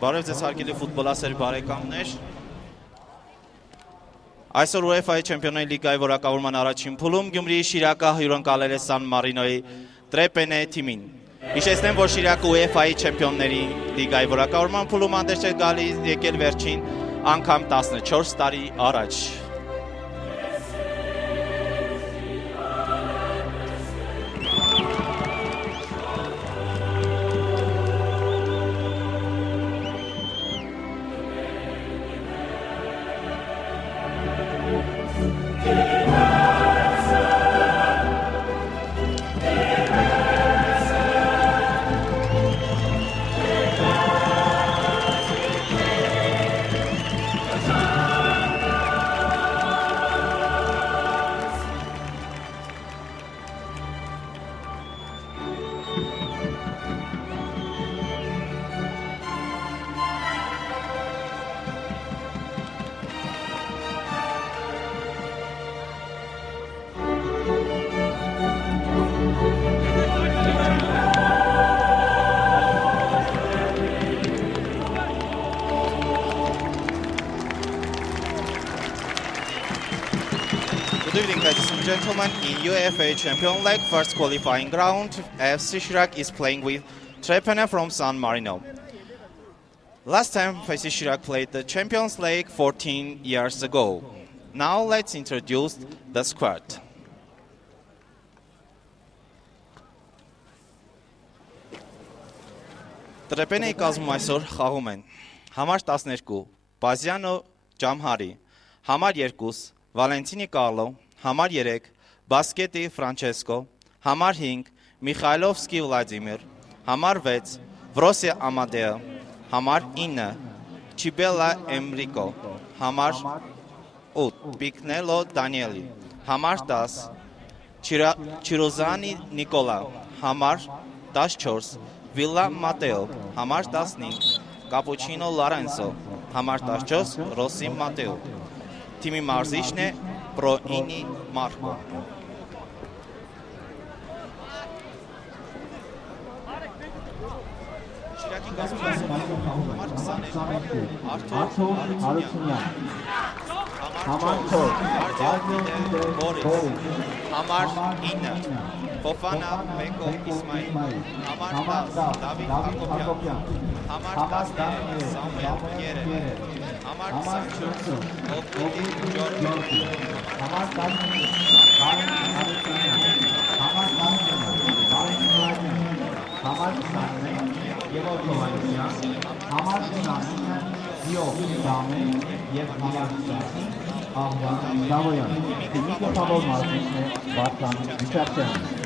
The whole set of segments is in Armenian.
Բարև ձեզ հարգելի ֆուտբոլասեր բարեկամներ։ Այսօր UEFA-ի Չեմպիոնների լիգայի որակավորման առաջին փուլում Գյումրիի Շիրակը հյուրընկալել է Սան Մարինոյի Տրեպենե թիմին։ Հիշեցնեմ, որ Շիրակը UEFA-ի Չեմպիոնների լիգայի որակավորման փուլում հանդես է գալիս եկել վերջին անգամ 14 տարի առաջ։ Good evening, ladies and gentlemen. In UEFA Champions League first qualifying round, FC Chirac is playing with Trepene from San Marino. Last time FC Chirac played the Champions League 14 years ago. Now let's introduce the squad. Տրեպենեի կազմում այսօր խաղում են համար 12 Բազյանո Ջամհարի, համար 2 Վալենտինի Կարլո, համար 3 Բասկետի Ֆրանչեսկո, համար 5 Միխայլովսկի Վլադիմիր, համար 6 Վրոսի Ամադեա, համար 9 Չիբելա Էմրիկո, համար 8 Պիկնելո Դանիելի, համար 10 Չիրոզանի Նիկոլա, համար 14 Վիլա Մատեո, համար 15 Կապուչինո Լորենցո, համար 14 Ռոսի Մատեո։ Թիմի մարզիչն է Պրոինի Մարկո։ Շիրակի կազմում համար 20 Արթուր Հարությունյան, համար 4 Բորիս, համար 9 Ֆոֆանա Մեկո Իսմայել, համար 10 Դավիթ Հակոբյան, համար 11 Սամվել Երետ, համար 24 Օգուտի Ջորգի, համար 15 Կարեն Հարությունյան, համար 19 Կարեն Մուրադյան, համար 21 Եվոր Հովանեսյան, համար 29 Դիով Դամեն և համար 25 Աղվան Դավոյան։ Թիմի գլխավոր մարզիչն է Վարդան Վիչակցյանը։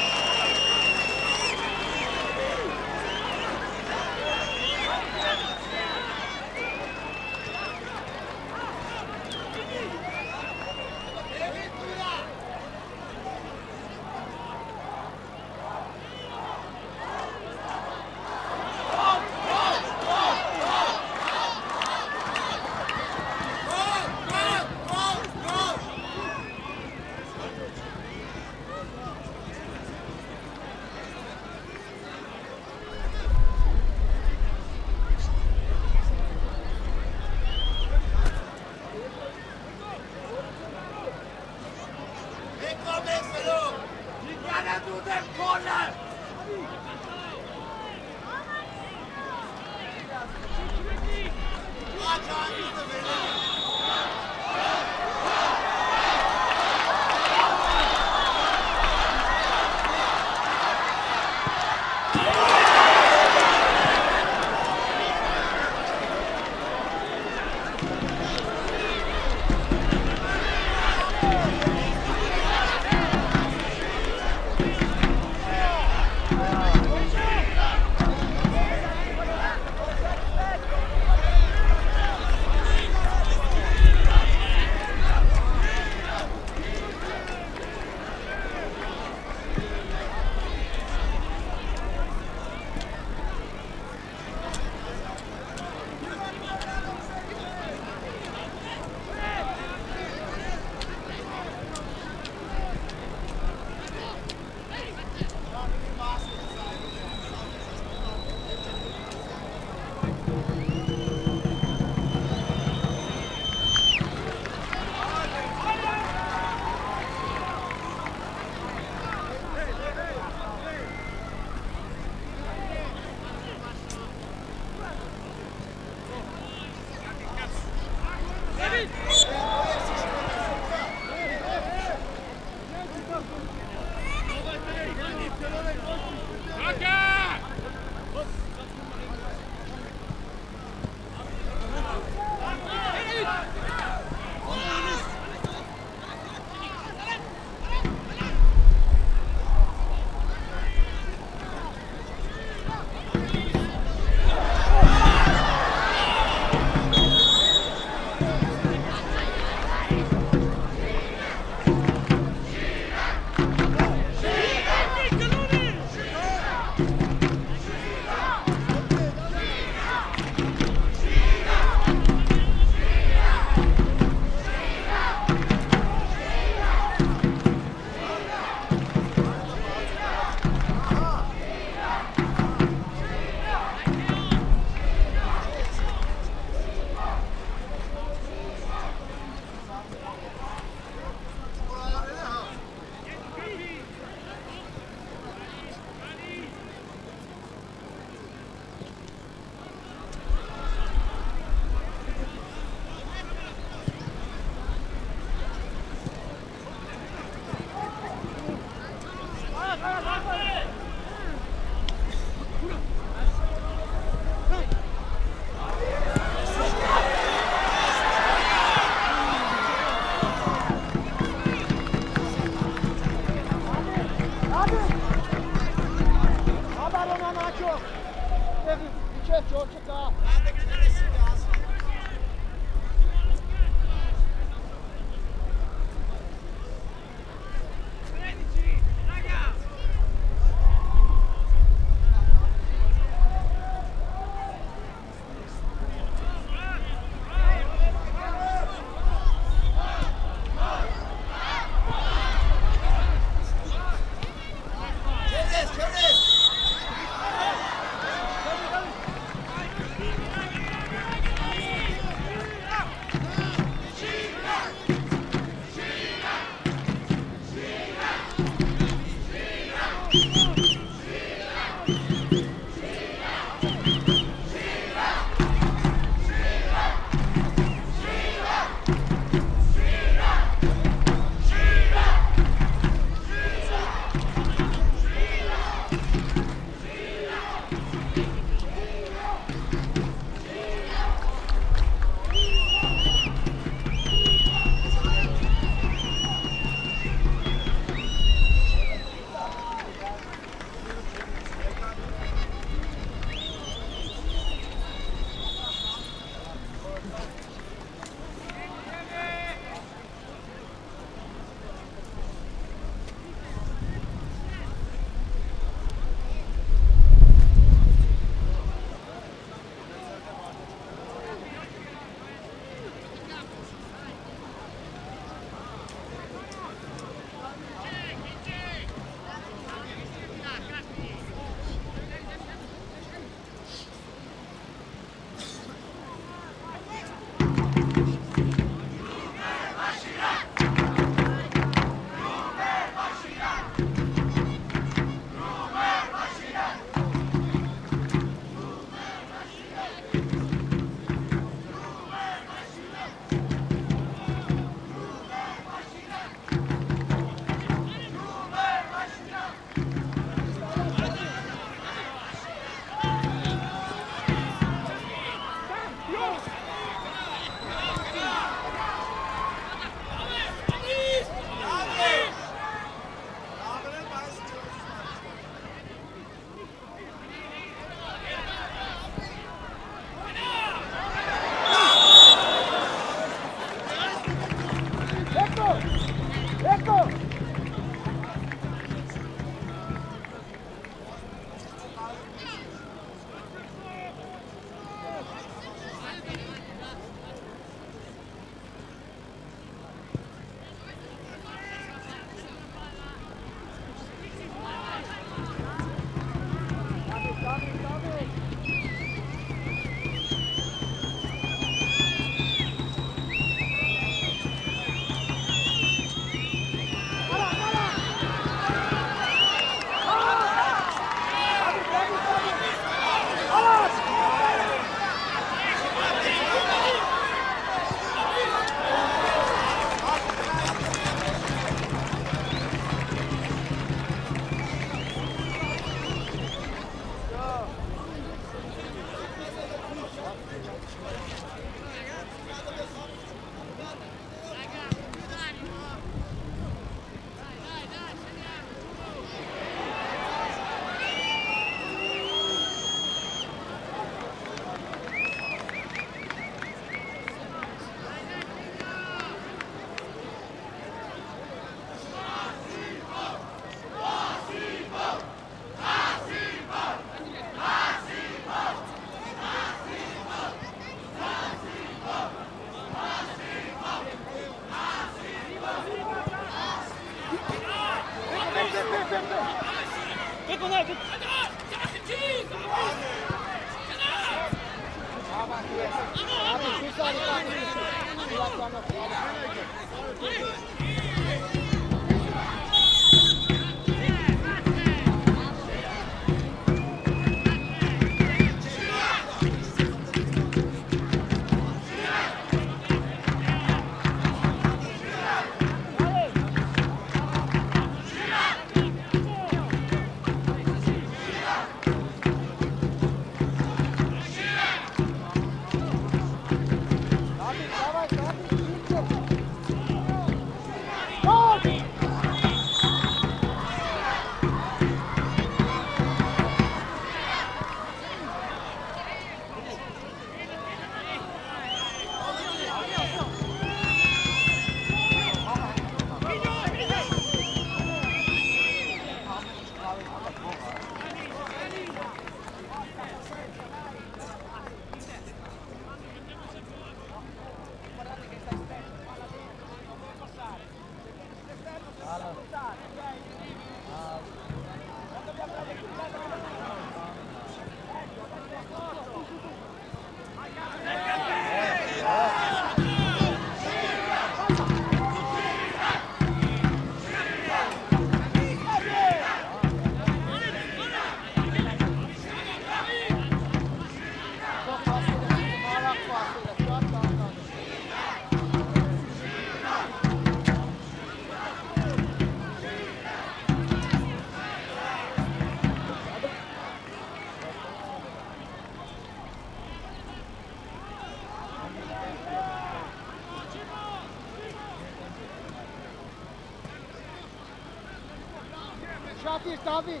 David.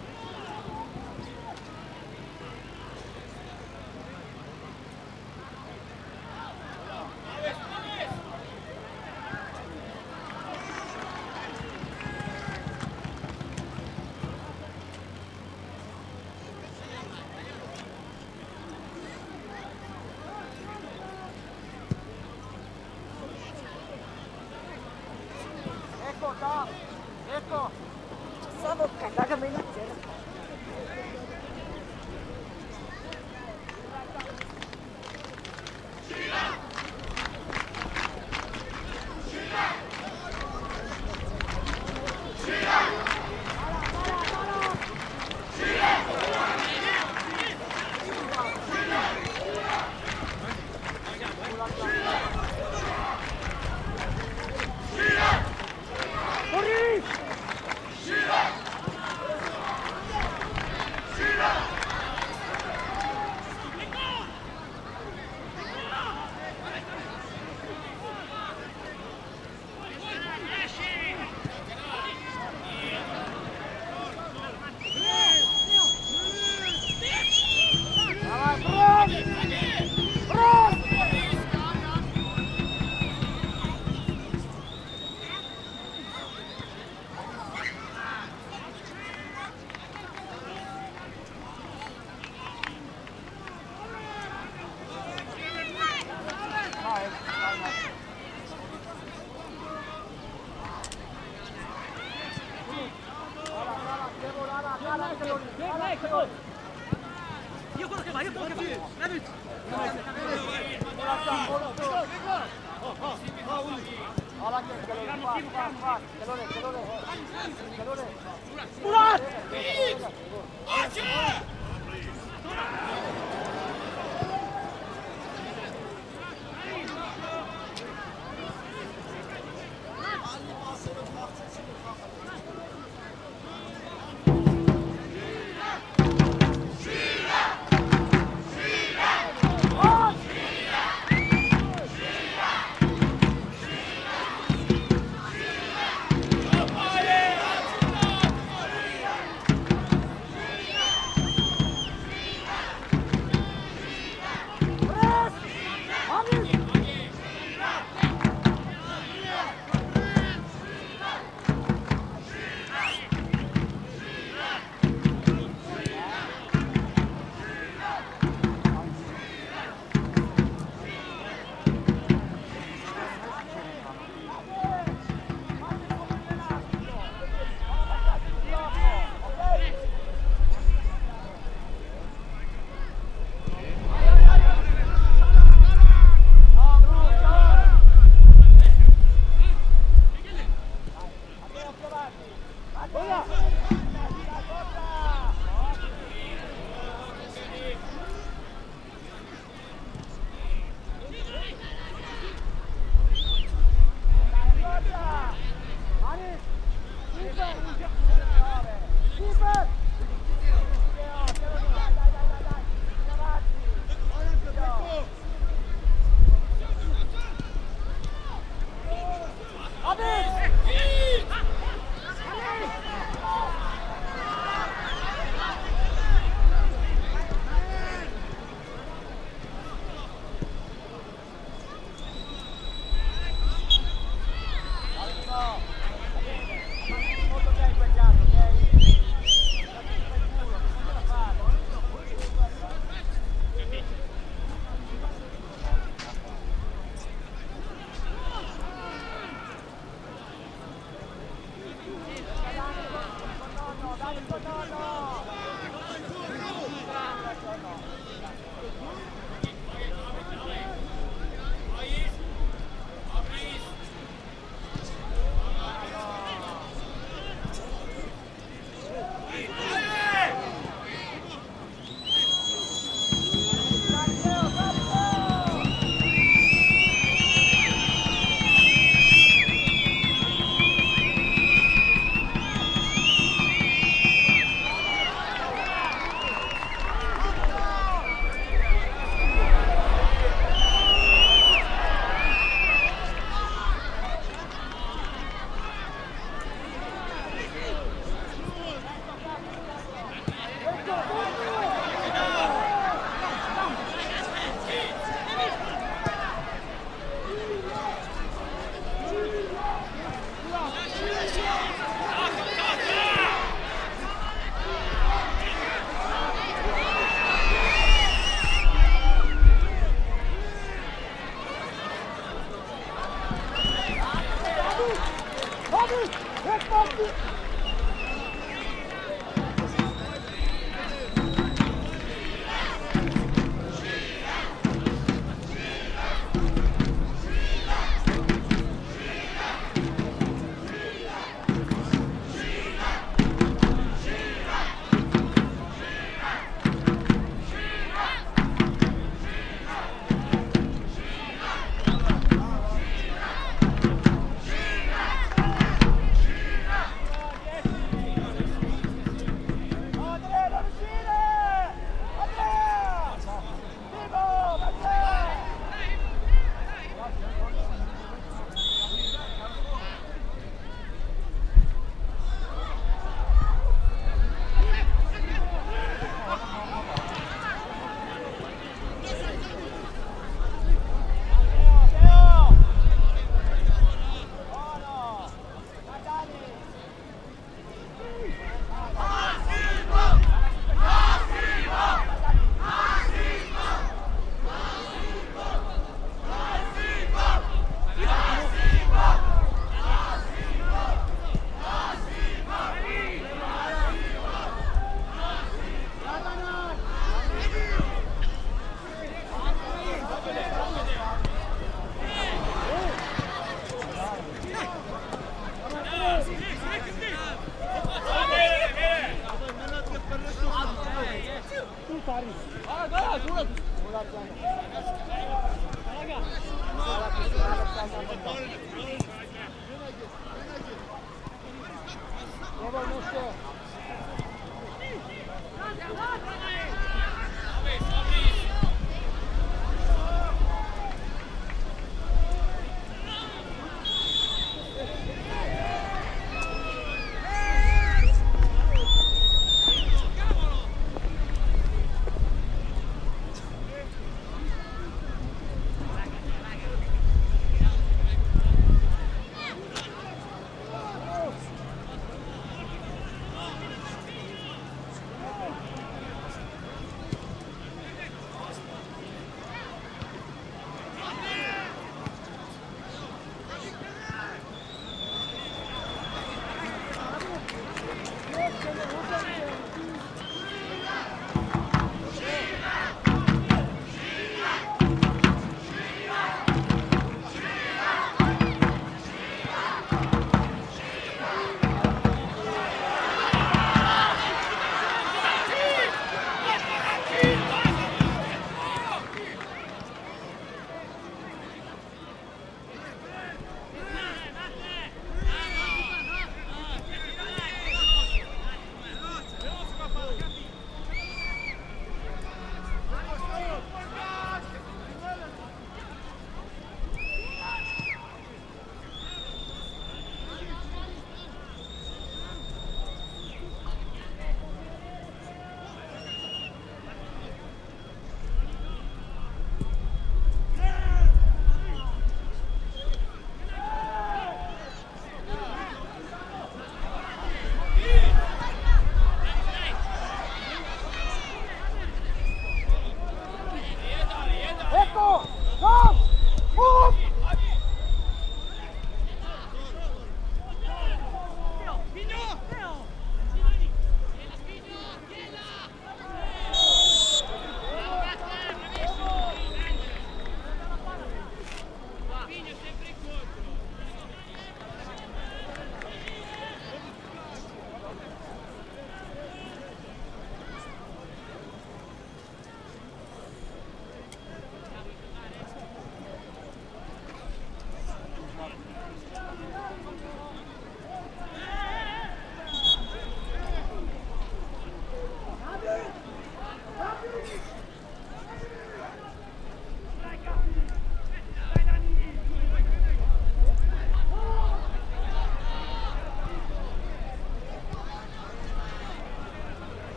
Ecco, da. Ecco. Stavo cagando in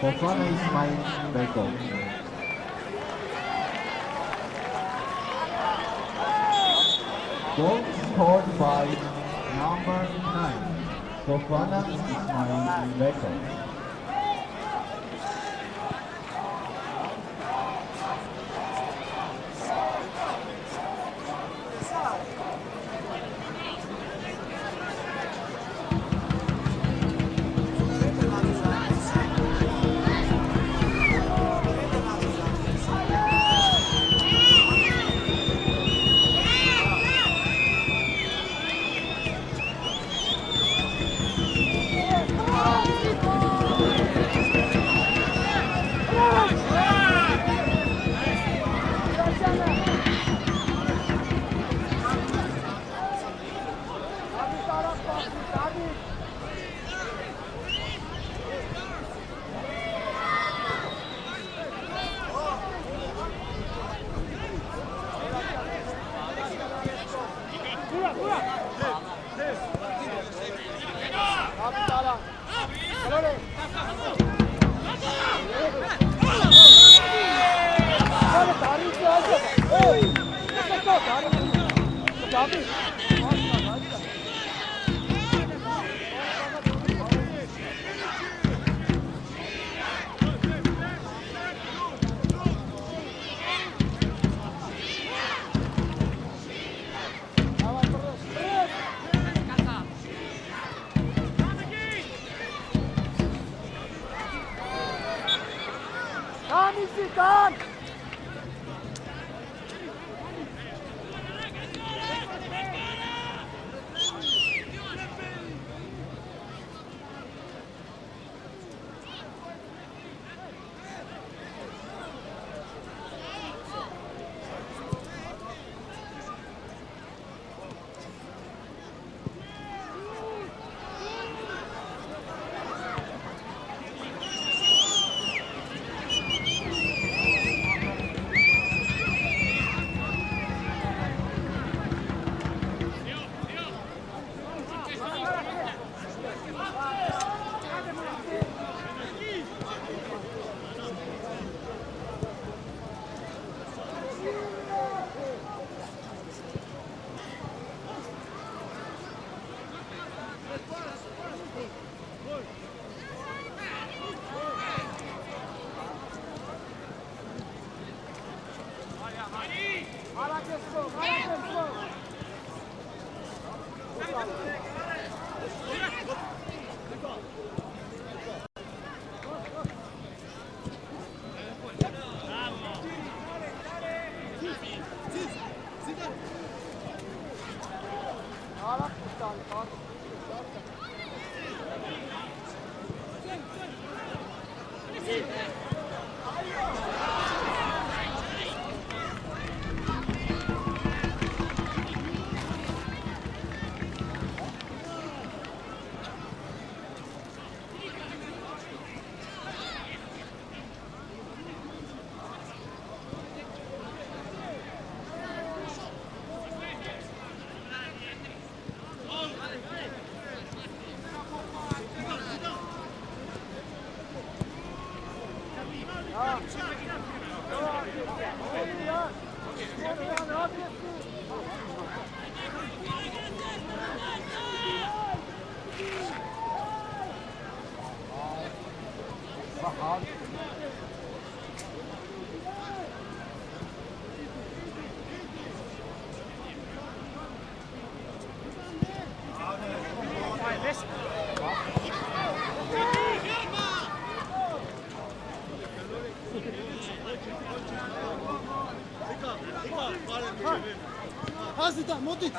Botswana Ismail Beko. Goal scored by number 9, Botswana Ismail Beko. Hazırda, modit.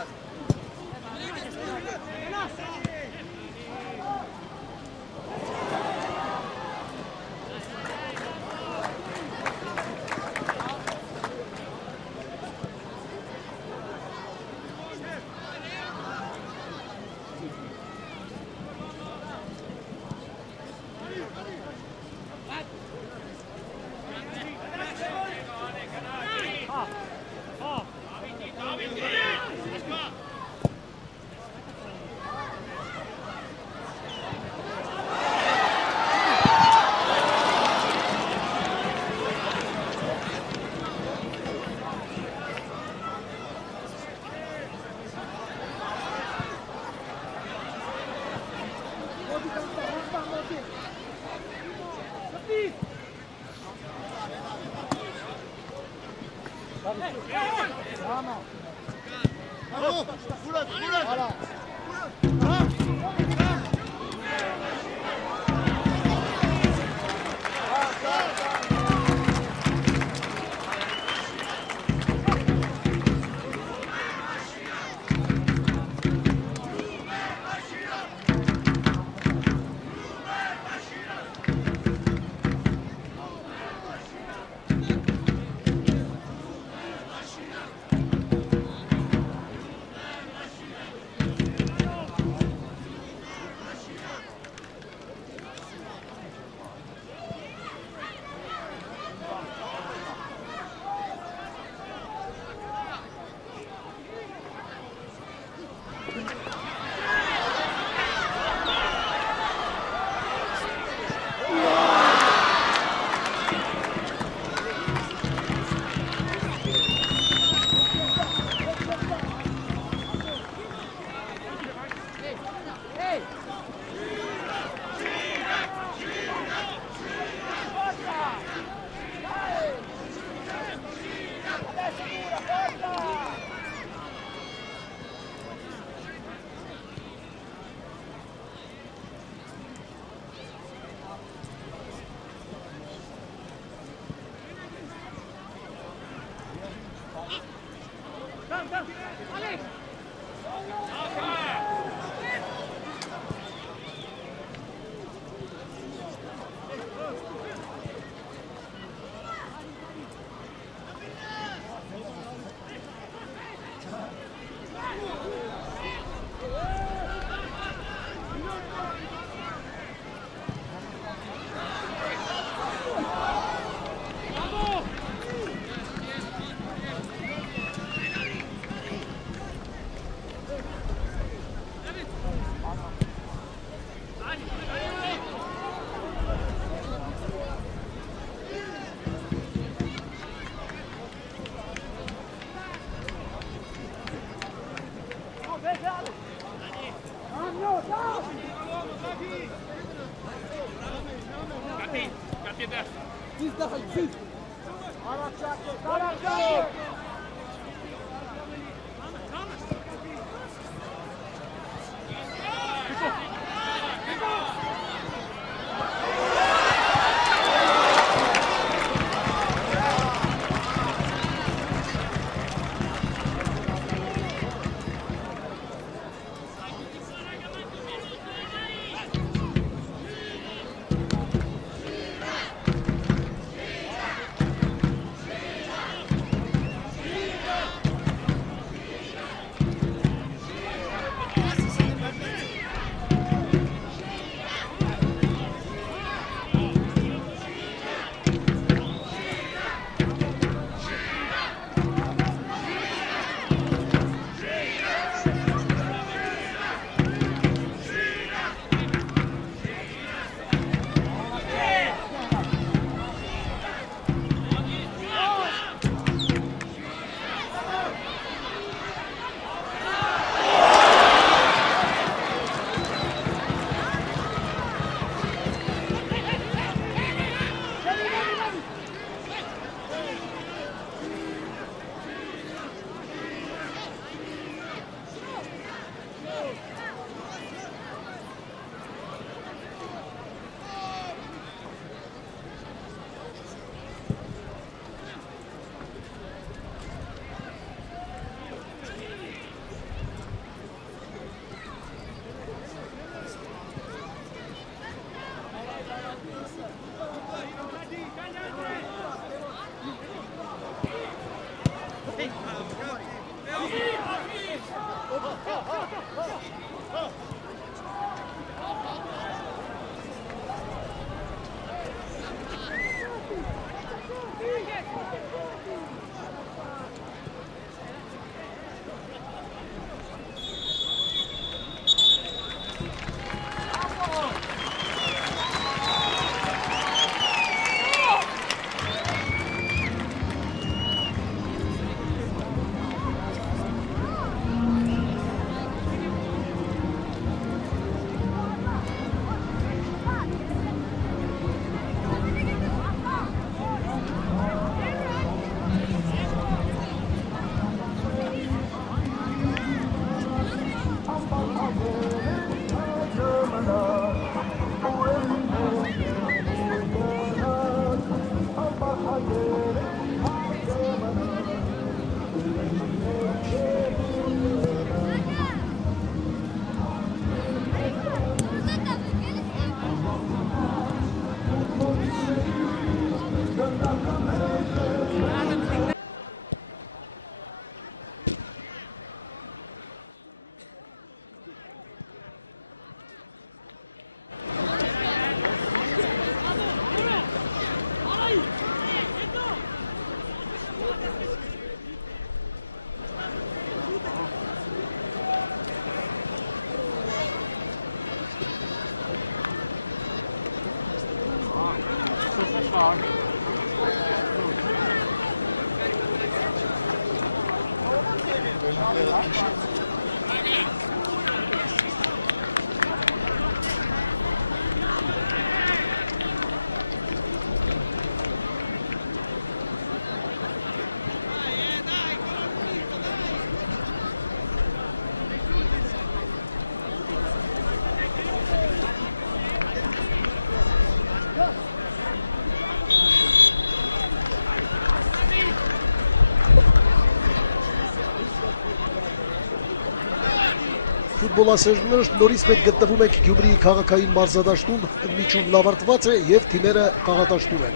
Ֆուտբոլասերներ նորից մենք գտնվում ենք Գյումրիի քաղաքային մարզադաշտում, ընդմիջումն ավարտված է եւ թիմերը խաղադաշտում են։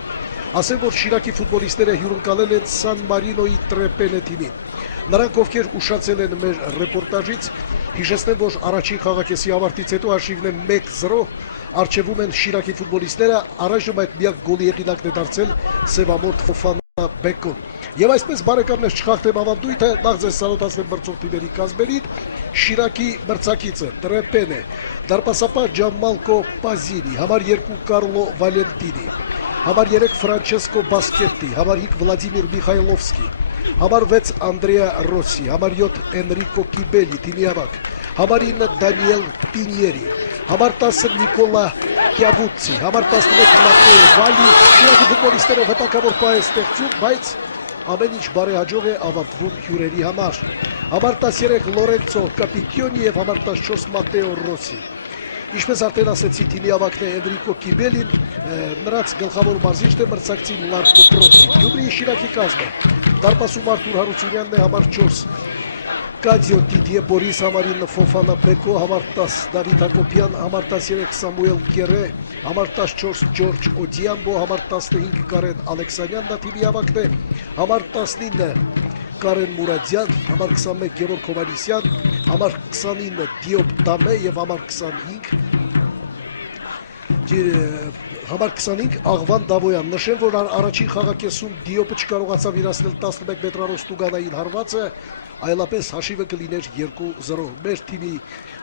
Ասեմ, որ Շիրակի ֆուտբոլիստները հյուրընկալել են Սան Մարինոյի Տրեպենե թիմին։ Նրանք, ովքեր ուշացել են մեր ռեպորտաժից, հիշեցնեմ, որ առաջին խաղակեսի ավարտից հետո հաշիվն է 1-0, արժևում են Շիրակի ֆուտբոլիստները, առայժմ այդ միակ գոլի եղինակն է դարձել Սևամորթ Ֆոֆանա Բեկոն։ Եվ այսպես բարեկամներ չխախտեմ ավանդույթը, նախ ձեզ սալուտացնեմ բրցող թիմերի կազմերին, Շիրակի մրցակիցը Տրեպենե, դարպասապահ Ջամալկո Պազինի, համար 2 Կարլո Վալենտինի, համար 3 Ֆրանչեսկո Բասկետտի, համար 5 Վլադիմիր Միխայլովսկի, համար 6 Անդրեա Ռոսի, համար 7 Էնրիկո Կիբելի, թիմի ավագ, համար 9 Դանիել Պինիերի, համար 10 Նիկոլա Կյավուցի, համար 11 Մատեո Վալի, Շիրակի ֆուտբոլիստները վտակավոր պահ է ստեղծում, բայց ամեն ինչ բարեհաջող է ավարտվում հյուրերի համար։ Համար 13 Լորենցո Կապիտյոնի եւ համար 14 Մատեո Ռոսի։ Ինչպես արդեն ասեցի, թիմի ավագն է Էնրիկո Կիբելին, նրանց գլխավոր մարզիչն է մրցակցի Մարկո Պրոցի։ Գյումրիի Շիրակի կազմը դարպասում Արտուր Հարությունյանն է, համար 4 Կադիո Դիդիե Բորիս, համար 9 Ֆոֆանա Բեկո, համար 10 Դավիթ Հակոբյան, համար 13 Սամուել Կերե, համար 14 Ջորջ Օդիամբո, համար 15 Կարեն Ալեքսանյանն թիմի ավագն է, համար 19 Կարեն Մուրադյան, համար 21 Գևորգ Հովանիսյան, համար 29 Դիոպ Դամե եւ համար 25 Աղվան Դավոյան։ Նշեմ, որ առաջին խաղակեսում Դիոպը չկարողացավ իրացնել 11 մետրանոց Տուգանային հարվածը, այլապես հաշիվը կլիներ 2-0։ Մեր թիմի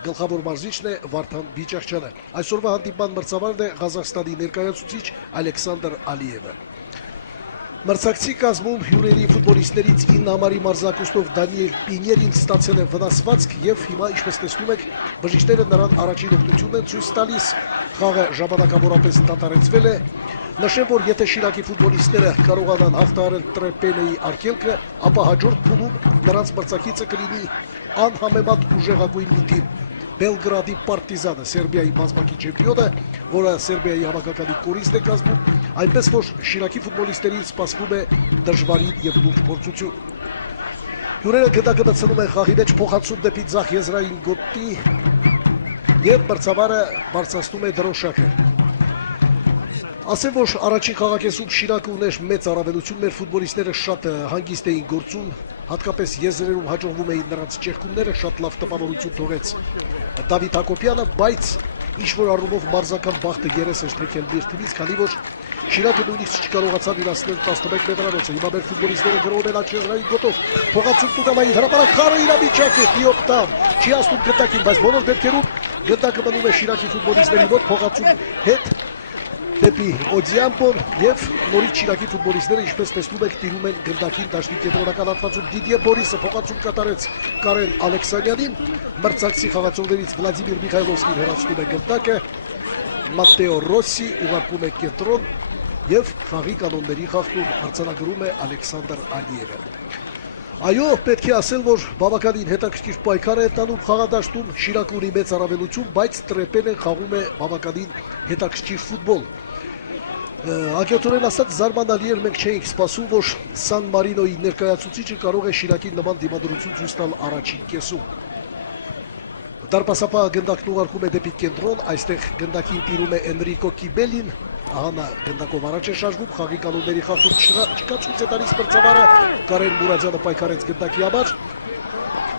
գլխավոր մարզիչն է Վարդան Բիճախչյանը։ Այսօրվա հանդիպման մրցավարն է Ղազախստանի ներկայացուցիչ Ալեքսանդր Ալիևը։ Մրցակցի կազմում հյուրերի ֆուտբոլիստներից 9 համարի մարզակուստով Դանիել Պինիերին ստացել է վնասվածք եւ հիմա, ինչպես տեսնում եք, բժիշկները նրան առաջին օգնությունն են ցույց տալիս։ Խաղը ժամանակավորապես դադարեցվել է։ Նշեմ, որ եթե Շիրակի ֆուտբոլիստները կարողանան հաղթահարել Տրեպենեի արգելքը, ապա հաջորդ փուլում նրանց մրցակիցը կլինի անհամեմատ ուժեղագույն մի թիմ՝ Բելգրադի Պարտիզանը, Սերբիայի բազմակի չեմպիոնը, որը Սերբիայի հավաքականի կորիզն է կազմում, այնպես որ Շիրակի ֆուտբոլիստերին սպասվում է դժվարին եւ լուրջ փորձություն։ Հյուրերը գդակը մտցնում են խաղի մեջ, փոխանցում դեպի ձախ եզրային գոտի եւ մրցավարը բարձրացնում է դրոշակը։ Ասեմ, որ առաջին խաղակեսում Շիրակը ուներ մեծ առավելություն, մեր ֆուտբոլիստները շատ հանգիստ էին գործում, հատկապես եզրերում հաջողվում էին նրանց ճեղքումները, շատ լավ տպավորություն թողեց Դավիթ Հակոբյանը, բայց ինչ-որ առումով մարզական բախտը երես էր թեքել մեր թիմից, քանի որ Շիրակը նույնիսկ չկարողացավ իրացնել 11 մետրանոցը։ Հիմա մեր ֆուտբոլիստները գրոհում են աչեզրային գոտով, փոխանցում Տուգանային հրապարակ, խառը իրավիճակ է, Դիոպ Դամ չի ասում գնդակին, բայց բոլոր դեպքերում գնդակը մնում է Շիրակի ֆուտբոլիստների մոտ, փոխանցում հետ դեպի Օդիամբոն եւ նորից Շիրակի ֆուտբոլիստները, ինչպես տեսնում եք, տիրում են գնդակին դաշտի կենտրոնական հատվածում։ Դիդիե Բորիսը փոխանցում կատարեց Կարեն Ալեքսանյանին, մրցակցի խաղացողներից Վլադիմիր Միխայլովսկին հեռացնում է գնդակը, Մատեո Ռոսի ուղարկում է կենտրոն եւ խաղի կանոնների խախտում, արձանագրում է Ալեքսանդր Ալիևը։ Այո, պետք է ասել, որ բավականին հետաքրքիր պայքար է տանում խաղադաշտում, Շիրակը ունի մեծ առավելություն, բայց Տրեպենեն խաղում է բավականին հետաքրքիր ֆուտբոլ։ Ակյատորեն ասած, զարմանալի էր, մենք չէինք սպասում, որ Սան Մարինոյի ներկայացուցիչը կարող է Շիրակին նման դիմադրություն ցույց տալ առաջին կեսում։ Դարպասապահը գնդակն ուղարկում է դեպի կենտրոն, այստեղ գնդակին տիրում է Էնրիկո Կիբելին, ահա գնդակով առաջ է շարժվում, խաղի կանոնների խախտում չկա, ցույց է տալիս մրցավարը, Կարեն Մուրադյանը պայքարեց գնդակի համար,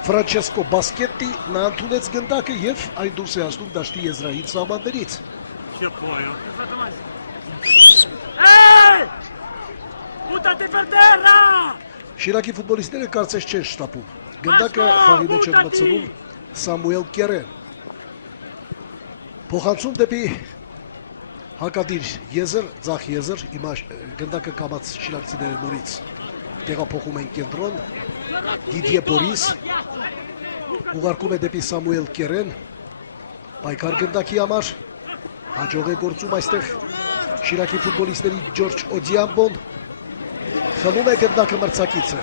Ֆրանչեսկո Բասկետտի նա ընդունեց գնդակը եւ այն դուրս է հասնում դաշտի եզրային սահմաններից։ Շիրակի ֆուտբոլիստները կարծես չեն շտապում։ Գնդակը խաղի մեջ է մտցնում Սամուել Կերեն։ Փոխանցում դեպի Հակադիր եզր, ձախ եզր, հիմա գնդակը կամած շիրակցիները նորից տեղափոխում են կենտրոն, Դիդիե Բորիս, ուղարկում է դեպի Սամուել Կերեն, պայքար գնդակի համար, հաջող է գործում այստեղ Շիրակի ֆուտբոլիստների Ջորջ Օդիամբոն, խլում է գնդակը մրցակիցը,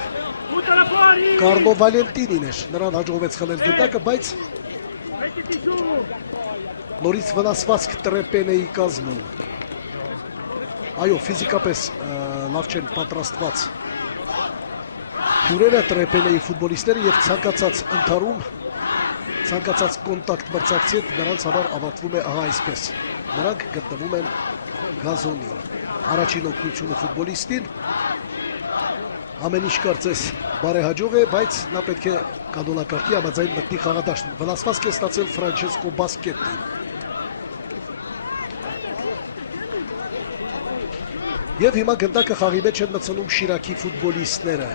Կարլո Վալենտինին էր, նրան հաջողվեց խլել գնդակը, բայց նորից վնասվածք Տրեպենեի կազմում, այո, ֆիզիկապես լավ չեն պատրաստված հյուրերը Տրեպենեի ֆուտբոլիստները և ցանկացած ընթարում, ցանկացած կոնտակտ մրցակցի հետ նրանց համար ավարտվում է ահա այսպես, նրանք գտնվում են գազոնին, առաջին օգնությունը ֆուտբոլիստին, ամեն ինչ կարծես բարեհաջող է, բայց նա պետք է կանոնակարգի համաձայն մտնի խաղադաշտ, վնասվածք է ստացել Ֆրանչեսկո Բասկետին, և հիմա գնդակը խաղի մեջ են մտցնում Շիրակի ֆուտբոլիստները,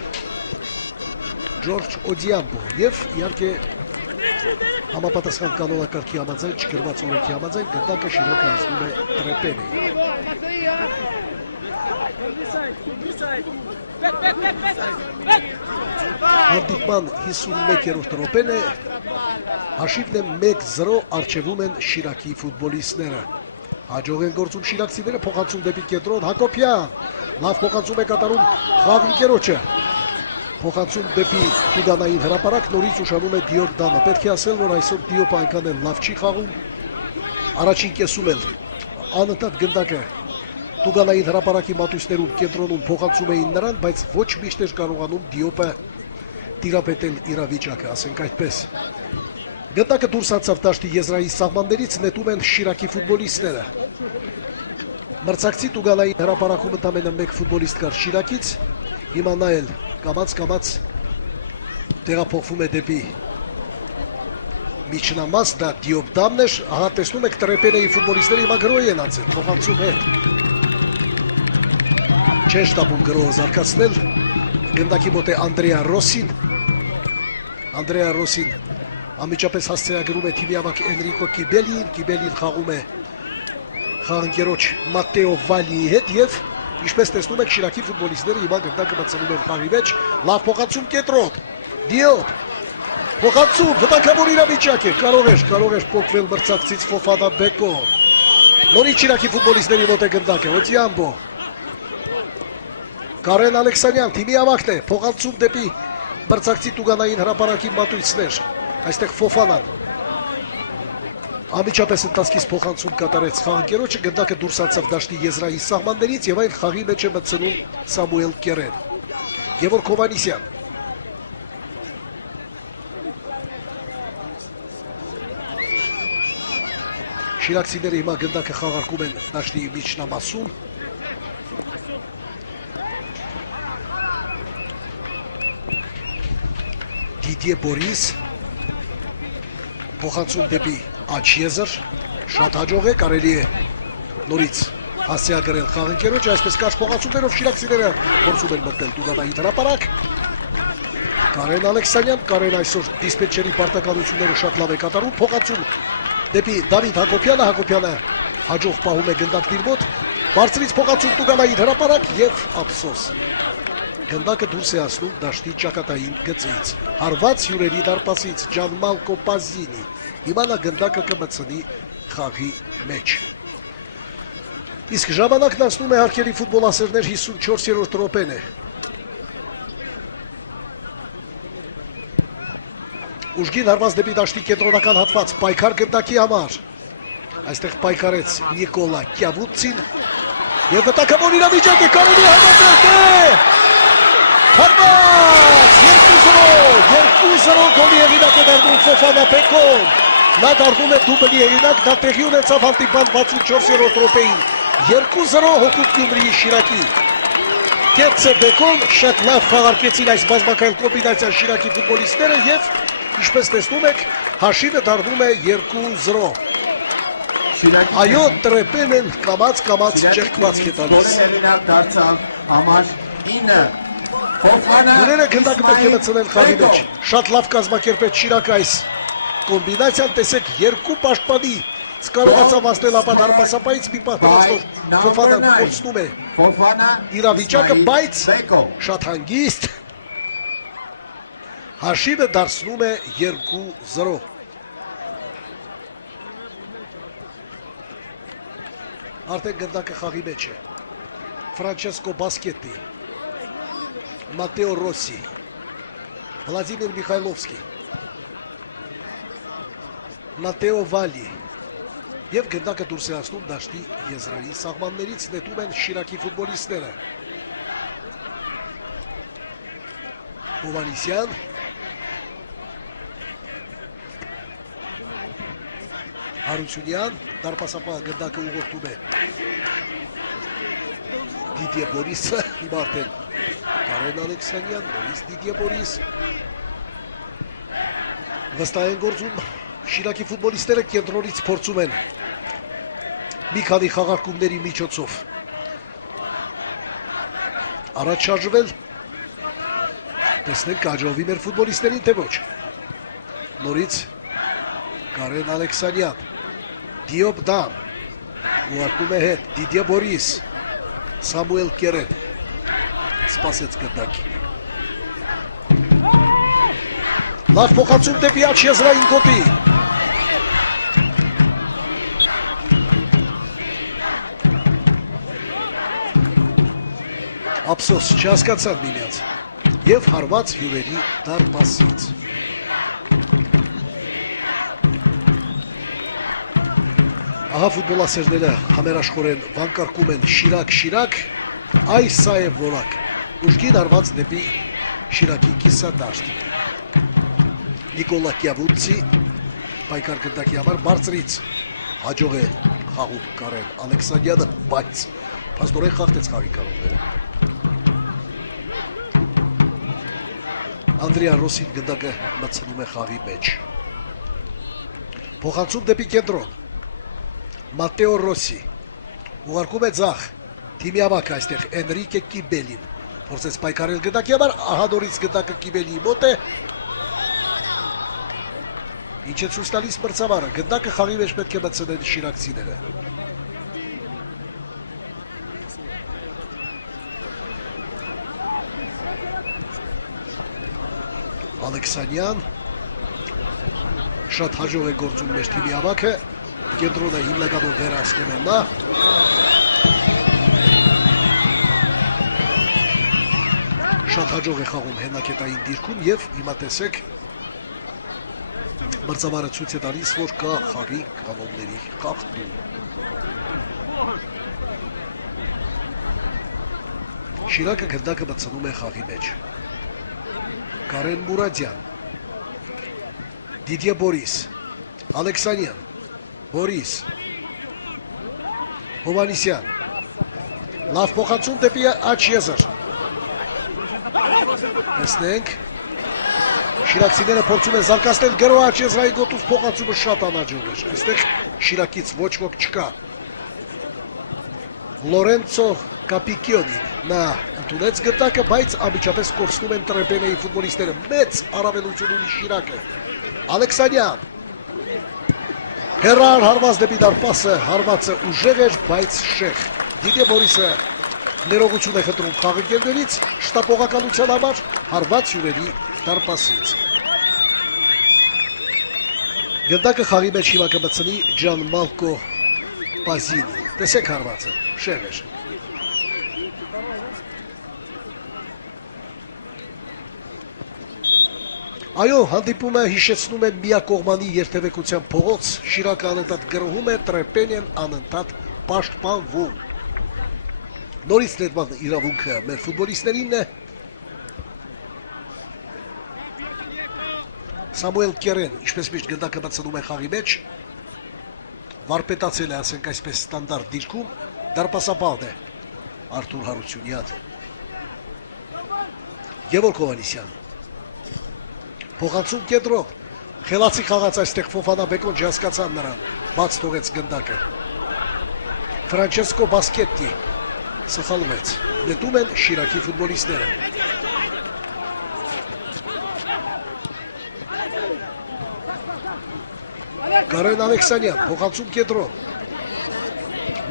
Ջորջ Օդիամբո և իհարկե համապատասխան կանոնակարգի համաձայն, չգրված օրենքի համաձայն, գնդակը Շիրակը հասնում է Տրեպենեի։ Հանդիպման 51-րդ րոպեն է, հաշիվն է 1-0 առջևում են Շիրակի ֆուտբոլիստները։ Հաջող են գործում շիրակցիները, փոխանցում դեպի կենտրոն, Հակոբյան, լավ փոխանցում է կատարում խաղընկերոջը, փոխանցում դեպի Տուգանային հրապարակ, նորից ուշանում է Դիոպ Դամը, պետք է ասել, որ այսօր Դիոպը այնքան էլ լավ չի խաղում, առաջին կեսում էլ անընդհատ գնդակը Տուգանային հրապարակի մատույցներում կենտրոնում փոխանցում էին նրան, բայց ոչ միշտ էր կարողանում Դիոպը տիրապետել իրավիճակը, ասենք այդպես։ Գնդակը դուրս անցավ դաշտի եզրային սահմաններից, նետում են Շիրակի ֆուտբոլիստները։ Մրցակցի Տուգանային հրապարակում ընդամենը մեկ ֆուտբոլիստ կար Շիրակից, հիմա նա էլ կամաց տեղափոխվում է դեպի միջնամաս, դա Դիոպ Դամն էր, ահա տեսնում եք Տրեպենեի ֆուտբոլիստները հիմա գրոհի են անցել, փոխանցում հետ։ Չեն շտապում գրոհը զարգացնել, գնդակի մոտ է Անդրեա Ռոսին, Անդրեա Ռոսին անմիջապես հասցեագրում է թիմի ավակ Էնրիկո Կիբելին խաղում է խաղընկերոջ Մատեո Վալիի հետ և ինչպես տեսնում եք Շիրակի ֆուտբոլիստները հիմա գնդակը մտցնում են խաղի մեջ, լավ փոխանցում կենտրոն, Դիոպ, փոխանցում, վտանգավոր իրավիճակ է, կարող էր փոխվել մրցակցից Ֆոֆանա Բեկոն, նորից Շիրակի ֆուտբոլիստների մոտ է գնդակը, Օդիամբո, Կարեն Ալեքսանյան, թիմի ավակն է, փոխանցում դեպի մրցակցի Տուգանային հրապարակի մատույցներ, այստեղ Ֆոֆանան, անմիջապես ընթացքից փոխանցում կատարեց խաղընկերոջը, գնդակը դուրս անցավ դաշտի եզրային սահմաններից և այն խաղի մեջ է մտցնում Սամուել Կերեն, Գևորգ Հովհաննիսյան, շիրակցիները հիմա գնդակը խաղարկում են դաշտի միջնամասում, Դիդիե Բորիս, փոխանցում դեպի աջ եզր, շատ հաջող է, կարելի է նորից հասցեագրել խաղընկերոջը, այսպես կարճ փոխանցումներով շիրակցիները փորձում են մտնել Տուգանային հրապարակ, Կարեն Ալեքսանյան, Կարեն այսօր դիսպետչերի պարտականությունները շատ լավ է կատարում, փոխանցում դեպի Դավիթ Հակոբյանը, Հակոբյանը հաջող պահում է գնդակն իր մոտ, բարձրից փոխանցում Տուգանային հրապարակ և ափսոս։ Գնդակը դուրս է հասնում դաշտի ճակատային գծից, հարված հյուրերի դարպասից Ջանմալկո Պազինի, հիմա նա գնդակը կմտցնի խաղի մեջ։ Իսկ ժամանակն անցնում է հարգելի ֆուտբոլասերներ 54-րդ րոպեն է։ Ուժգին հարված դեպի դաշտի կենտրոնական հատված, պայքար գնդակի համար։ Այստեղ պայքարեց Նիկոլա Կյավուտցին և վտանգավոր իրավիճակ է, կարելի համաձայնել հարված, 2-0 գոլի հեղինակ է դառնում Ֆոֆանա Բեկոն, նա դառնում է դուբլի հեղինակ, դա տեղի ունեցավ հանդիպման 64-րդ րոպեին, 2-0 հօգուտ Գյումրիի Շիրակի։ Կեցե Բեկոն շատ լավ խաղարկեցին այս բազմակայել կոմբինացիան Շիրակի ֆուտբոլիստները և ինչպես տեսնում եք, հաշիվը դառնում է 2-0։ Այո, Տրեպենեն կամաց ճեղքվածք է տալիս։ Հյուրերը գնդակը պետք է մտցնել խաղի մեջ, շատ լավ կազմակերպեց Շիրակը այս կոմբինացիան, տեսեք երկու պաշտպանի Կարողացավ ասնել ապա դարպասապայից մի պահ դրածնոր Ֆոֆանան կորցնում է Fofana իրավիճակը, բայց Beko. շատ հանգիստ հաշիվը դարձնում է 2-0։ Արդեն գնդակը խաղի մեջ է։ Ֆրանչեսկո Բասկետի, Մատեո Ռոսի, Վլադիմիր Միխայլովսկի, Մատեո Վալի և գնդակը դուրս է հասնում դաշտի եզրային սաղմաններից, նետում են Շիրակի ֆուտբոլիստները։ Հովանիսյան, Հարությունյան, դարպասապահ գնդակը ուղղորդում է Դիդիե Բորիսը, հիմա արդեն Կարեն Ալեքսանյան, նորից Դիդիե Բորիս։ Վստահ են գործում Շիրակի ֆուտբոլիստները, կենտրոնից փորձում են մի քանի խաղարկումների միջոցով առաջ շարժվել։ Տեսնենք կհաջողվի մեր ֆուտբոլիստերին, թե ոչ։ Նորից Կարեն Ալեքսանյան, Դիոպ Դամ, ուղարկում է հետ Դիդիե Բորիս, Սամուել Կերեն, սպասեց գնդակին։ Լավ փոխանցում դեպի աջ եզրային գոտի։ Ափսոս, չհասկացան միմյանց և հարված հյուրերի դարպասից։ Ահա ֆուտբոլասերները համերաշխորեն վանկարկում են Շիրակ, այ սա է որակ, ուժգին արված դեպի Շիրակի կիսադաշտ։ Նիկոլա Կյավուտցի պայքար գնդակի համար բարձրից հաջող է խաղում Կարեն Ալեքսանյանը, բայց փաստորեն խախտեց խաղի կանոնները։ Անդրեա Ռոսին գնդակը մտցնում է խաղի մեջ։ Փոխանցում դեպի կենտրոն։ Մատեո Ռոսի ուղարկում է ձախ, թիմի ավակ այստեղ Էնրիկե Կիբելին, փորձեց պայքարել գնդակի համար, ահա նորից գնդակը Կիբելիի մոտ է։ Ինչ է ցույց տալիս մրցավարը, գնդակը խաղի մեջ պետք է մտցնեն շիրակցիները։ Ալեքսանյան շատ հաջող է գործում մեր թիմի ավակը, կենտրոնը հիմնականում վերացնում է նա։ Շատ հաջող է խաղում հենակետային դիրքում և հիմա տեսեք մրցավարը ցույց է տալիս, որ կա խաղի կանոնների խախտում։ Շիրակը գնդակը մտցնում է խաղի մեջ։ Կարեն Մուրադյան, Դիդիե Բորիս, Ալեքսանյան, Բորիս, Հովանիսյան, լավ փոխանցում դեպի աջ եզր։ Տեսնենք, շիրակցիները փորձում են զարգացնել գրո աջ եզրային գոտուց, փոխանցումը շատ անհաջող էր։ Այստեղ շիրակից ոչ ոք չկա։ Լորենցո Կապիկյոնին, նա ընդունեց գնդակը, բայց անմիջապես կորցնում են Տրեպենեի ֆուտբոլիստները, մեծ առավելություն ունի Շիրակը։ Ալեքսանյան, հեռար հարված դեպի դարպասը, հարվածը ուժեղ էր, բայց շեղ։ Դիդիե Բորիսը ներողություն է խնդրում խաղընկերներից շտապողականության համար, հարված հյուրերի դարպասից։ Գնդակը խաղի մեջ հիմա կմտցնի Ջանմալկո Պազինին, տեսեք հարվածը, շեղ էր։ Այո, հանդիպումը հիշեցնում է միակողմանի երթևեկության փողոց, Շիրակը անընդհատ գրոհում է, Տրեպենեն անընդհատ պաշտպանվում։ Նորից ներման իրավունքը մեր ֆուտբոլիստերինն է։ Սամուել Կերեն, ինչպես միշտ գնդակը մտցնում է խաղի մեջ, վարպետացել է, ասենք այսպես ստանդարտ դիրքում, դարպասապահն է Արթուր Հարությունյան։ Գևորգ Հովանիսյան, փոխանցում կենտրոն, խելացի խաղաց այստեղ Ֆոֆանա Բեկոն, չհասկացան նրան, բաց թողեց գնդակը։ Ֆրանչեսկո Բասկետի սխալվեց, նետում են Շիրակի ֆուտբոլիստները։ Կարեն Ալեքսանյան, փոխանցում կենտրոն։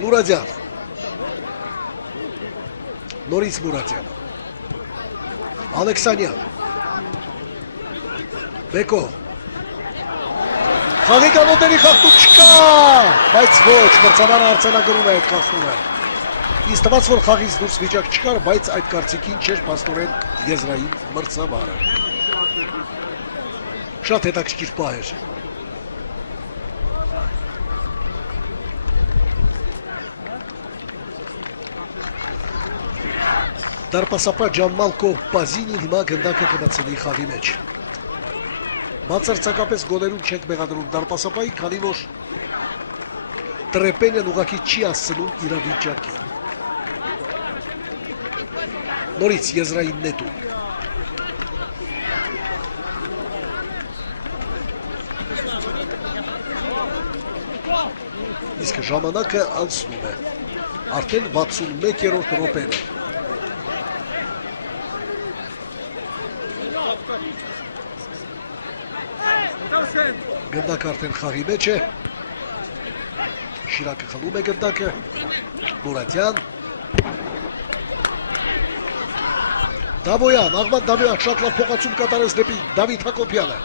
Մուրադյան։ Նորից Մուրադյան։ Ալեքսանյան։ Բեկո։ Խաղի կանոնների խախտում չկա, բայց ոչ, մրցավարը արձանագրում է այդ խախտումը։ Իսկ թվաց, որ խաղից դուրս վիճակ չկար, բայց այդ կարծիքին չէր փաստորեն եզրային մրցավարը։ Շատ հետաքրքիր պահ էր։ Դարպասապա Ջանմալկո Պազինին հիմա գնդակը կմցնի խաղի մեջ։ Բացարձակապես գոլերում չենք մեղադրում դարպասապայի, քանի որ Տրեպենեն ուղղակի չի հասցնում իրավիճակին։ Նորից եզրային նետում։ Իսկ ժամանակը անցնում է։ Արդեն 61-րդ րոպեն է։ Գնդակը արդեն խաղի մեջ է։ Շիրակը խլում է գնդակը։ Մուրադյան։ Դավոյան, Աղման Դավոյան շատ լավ փոխանցում կատարեց դեպի Դավիթ Հակոբյանը։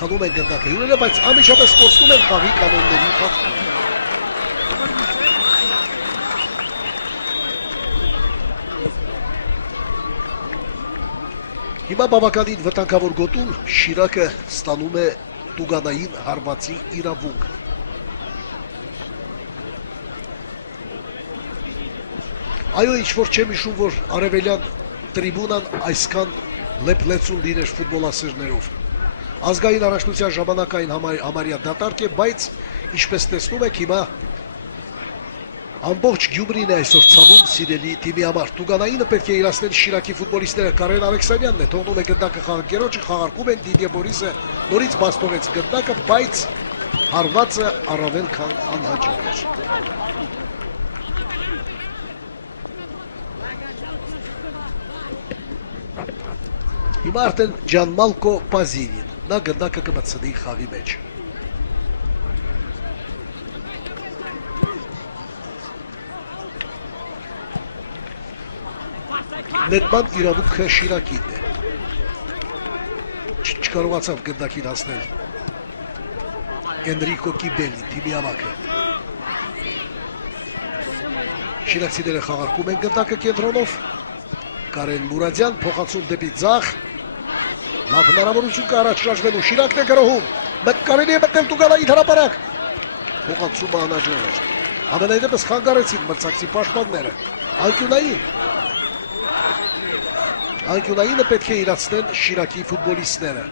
Խլում են գնդակը հյուրերը, բայց անմիջապես կորցնում են խաղի կանոնների խախտումը։ Հիմա բավականին վտանգավոր գոտում Շիրակը ստանում է Տուգանային հարվածի իրավունք։ Այո, ինչ-որ չեմ հիշում, որ արևելյան տրիբունան այսքան լեփլեցուն լիներ ֆուտբոլասերներով։ Ազգային առաջնության ժամանակային համարյա դատարկ է, բայց ինչպես տեսնում եք հիմա ամբողջ Գյումրին է այսօր ցավում սիրելի թիմի համար։ Տուգանայինը պետք է իրացնել Շիրակի ֆուտբոլիստները, Կարեն Ալեքսանյանն է, թողնում է գնդակը խաղակերոջը, խաղարկում են Դիդիե Բորիսը, նորից բաստորեց գնդակը, բայց հարվածը առավել քան անհաջող էր։ Հիմա արդեն Ջանմալկո Պազինին, նա գնդակը կմցնի խաղի մեջ։ Նետման իրավունքը Շիրակին է։ Չկարողացավ գնդակին հասնել Էնրիկո Կիբելին, թիմի ավագը։ Շիրակցիները խաղարկում են գնդակը կենտրոնով։ Կարեն Մուրադյան փոխանցում դեպի ձախ։ Լավ հնարավորություն կա առաջ շարժվելու, Շիրակն է գրոհում։ Կարելի է մտնել Տուգանային հրապարակ։ Փոխանցումը անհաջող էր։ Ամենայնպես խանգարեցին մրցակցի պաշտպանները։ Անկյունայինը պետք է իրացնեն Շիրակի ֆուտբոլիստները։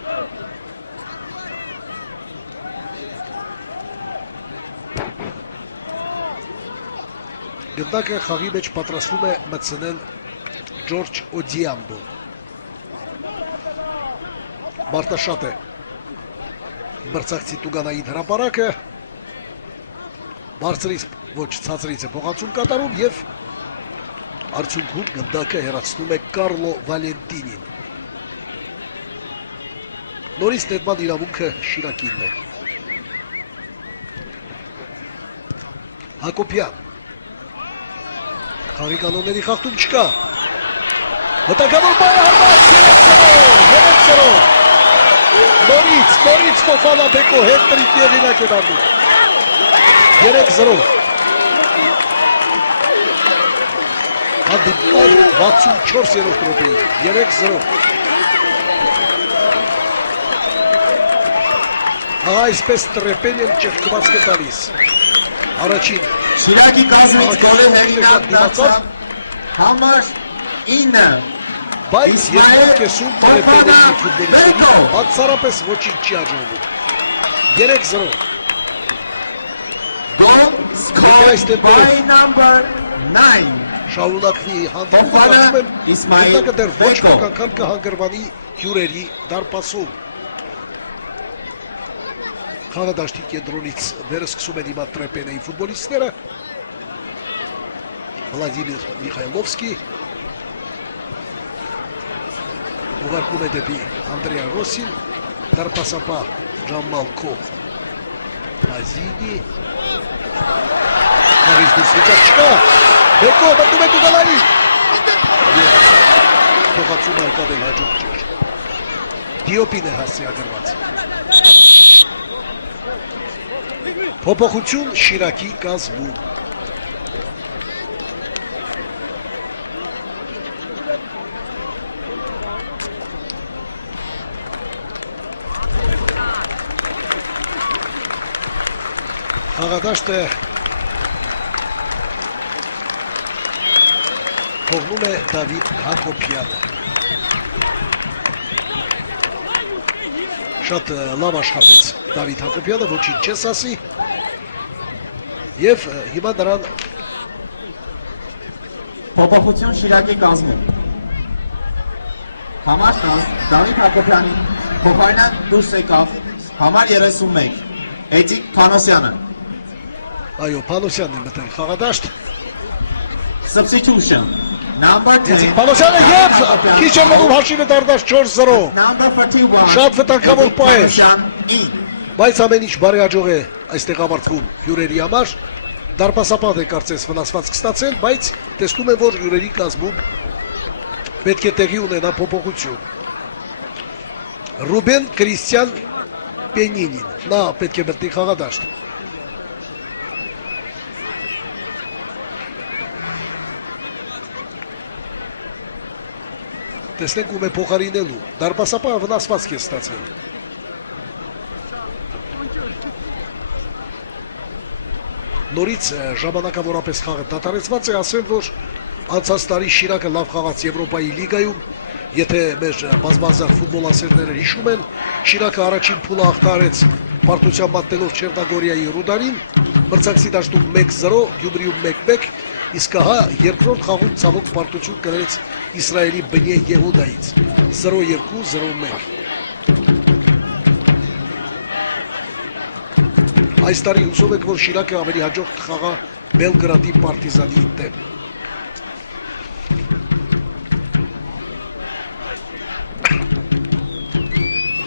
Գնդակը խաղի մեջ պատրաստվում է մտցնել Ջորջ Օդիամբոն։ Մարտաշատ է մրցակցի Տուգանային հրապարակը, բարձրից ոչ ցածրից է փոխանցում կատարում եւ արդյունքում գնդակը հեռացնում է Կարլո Վալենտինին։ Նորից նետման իրավունքը Շիրակինն է։ Հակոբյան։ Խաղի կանոնների խախտում չկա։ Վտանգավոր բայ հարված 3-0։ Նորից Ֆոֆանա Բեկո հետրիկ եղինակ է դառնում։ 3-0։ Հանդիպման 64-րդ րոպեի, 3-0։ Այսպես Տրեպենեն ճեղքված կտալիս։ Առաջին Շիրակի կազմից գոլը հեղինակ համար 9։ Բայց երկրորդ կեսում Տրեպենենի ֆուտբոլիստերին բացառապես ոչինչ չի հաջողվում։ 3-0։ By number 9. Շարունակվի հանդիպումը, կարծում եմ գնդակը դեռ ոչ մեկ անգամ կհանգրվանի հյուրերի դարպասում։ Խաղադաշտի կենտրոնից վերսկսում են հիմա Տրեպենեի ֆուտբոլիստները։ Վլադիմիր Միխայլովսկի ուղարկում է դեպի Անդրեա Ռոսին, դարպասապա Ջանմալկո Պազինի։ Նավից դուրս վիճակ չկա։ Բեկո, մտնում է դուգալարի։ Փոխացում արկավել հաջող ճիշտ։ Դիոպին է հասցեագրված։ Փոփոխություն Շիրակի կազմում։ Խաղադաշտը թողնում է Դավիթ Հակոբյանը։ Շատ լավ աշխատեց Դավիթ Հակոբյանը, ոչինչ չես ասի։ Եվ հիմա նրան Փոփոխություն Շիրակի կազմում։ Համար 10 Դավիթ Հակոբյանին փոխարինան դուրս եկավ համար 31 Էտիկ Փանոսյանը։ այո, Փանոսյանն է մտել խաղադաշտ։ Substitution number 10 Էտիկ Փանոսյանը եւ քիչ էր մնում հաշիվը դարձած 4-0։ number 41 Շատ վտանգավոր պահ էր։ Փանոսյան in Բայց ամեն ինչ բարեհաջող է այստեղ ավարտվում հյուրերի համար։ Դարպասապատ է կարծես վնասվածք ստացել, բայց տեսնում եմ, որ հյուրերի կազմում պետք է տեղի ունենա փոփոխություն։ Ռուբեն Կրիստիան Պենինին, նա պետք է մտնի խաղադաշտ։ Տեսնենք ում է փոխարինելու։ Դարպասապահը վնասվածք է ստացել։ Նորից ժամանակավորապես խաղը դադարեցված է, ասեմ, որ անցած տարի Շիրակը լավ խաղաց Եվրոպայի լիգայում, եթե մեր բազմազան ֆուտբոլասերները հիշում են, Շիրակը առաջին փուլը ախտարեց պարտության մատնելով Չերնագորիայի Ռուդարին, մրցակցի դաշտում 1-0, Գյումրիում 1-1, իսկ հա երկրորդ խաղում ցավոք պարտություն կրեց Իսրայելի Բնե Եհուդայից 0-2, 0-1։ Այս տարի հուսով եք, որ Շիրակը ավելի հաջող կխաղա Բելգրադի Պարտիզանի դեմ։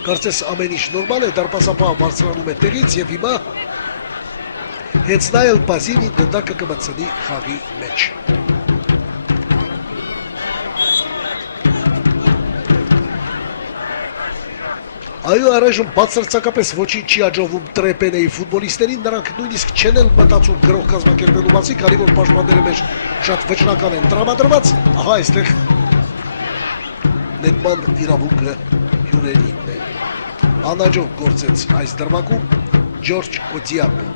Կարծես ամեն ինչ նորմալ է, դարպասապահը բարձրանում է տեղից եւ հիմա հենց նա էլ Պազինի դնդակը կմտցնի խաղի մեջ։ Այո, առայժմ բացարձակապես ոչինչ չի հաջողվում Տրեպենեի ֆուտբոլիստերին, նրանք նույնիսկ չեն էլ մտածում գրող կազմակերպելու մասի, քանի որ պաշտպանները մեջ շատ վճռական են տրամադրված, ահա այստեղ նետման իրավունքը հյուրերինն է։ Անհաջող գործեց այս դրվագում Ջորջ Կոդիապը։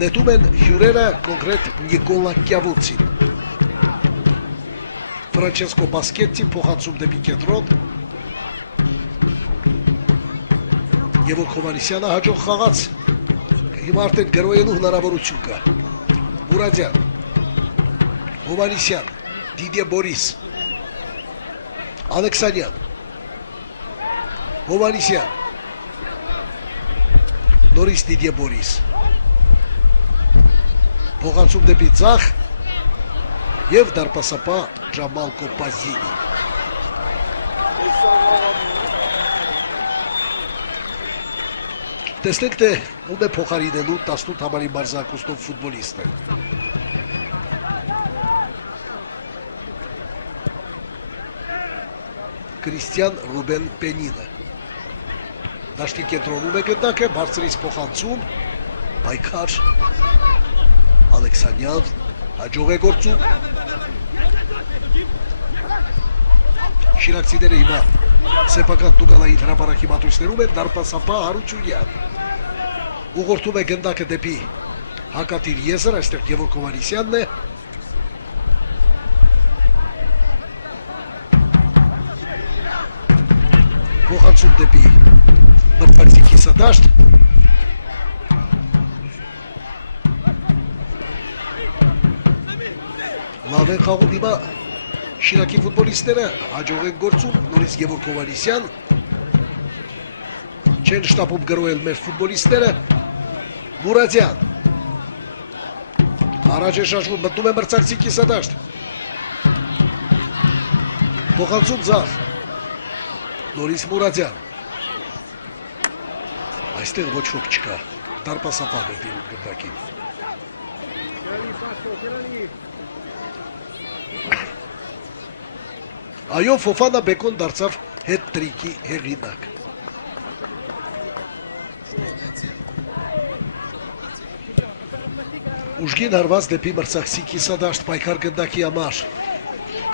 Նետում են հյուրերը կոնկրետ Նիկոլա Կյավուցին։ Ֆրանչեսկո Բասկետտի փոխանցում դեպի կենտրոն։ Գևորգ Հովհաննիսյանը հաջող խաղաց, հիմա արդեն գրոյելու հնարավորություն կա։ Մուրադյան, Հովհաննիսյան, Դիդիե Բորիս, Ալեքսանյան, Հովհաննիսյան, նորից Դիդիե Բորիս, փոխանցում դեպի ձախ և դարպասապահ Ջամալ Կոպազինի։ Տեսնենք, թե ում է փոխարինելու 18 համարի մարզահակոստով ֆուտբոլիստը։ Կրիստիան Ռուբեն Պենինը։ Դաշտի կենտրոնում է գնդակը, բարձրից փոխանցում, պայքար, Ալեքսանյան, հաջող է գործում։ Շիրակցիները հիմա սեփական տուգալային հրապարակի մատույցներում են դարպասապահ Հարությունյան։ Ուղղորդում է գնդակը դեպի հակատիր եզր, այստեղ Գևորգ Հովհաննիսյանն է։ Փոխանցում դեպի մրցակցի կիսադաշտ։ Լավ են խաղում հիմա Շիրակի ֆուտբոլիստները, հաջող են գործում, նորից Գևորգ Հովհաննիսյան, չեն շտապում գրոյել մեր ֆուտբոլիստները, Մուրադյան, առաջ է շաշվում, մտնում է մրցակցի կիսադաշտ, փոխանցում ձախ, նորից Մուրադյան, այստեղ ոչ ոք չկա, Դարպասապահ է դիմում գնդակին։ Այո, Ֆոֆանա Բեկոն դարձավ հետ-տրիկի հեղինակ։ Ուժգին հարված դեպի մրցակցի կիսադաշտ պայքար գնդակի համար։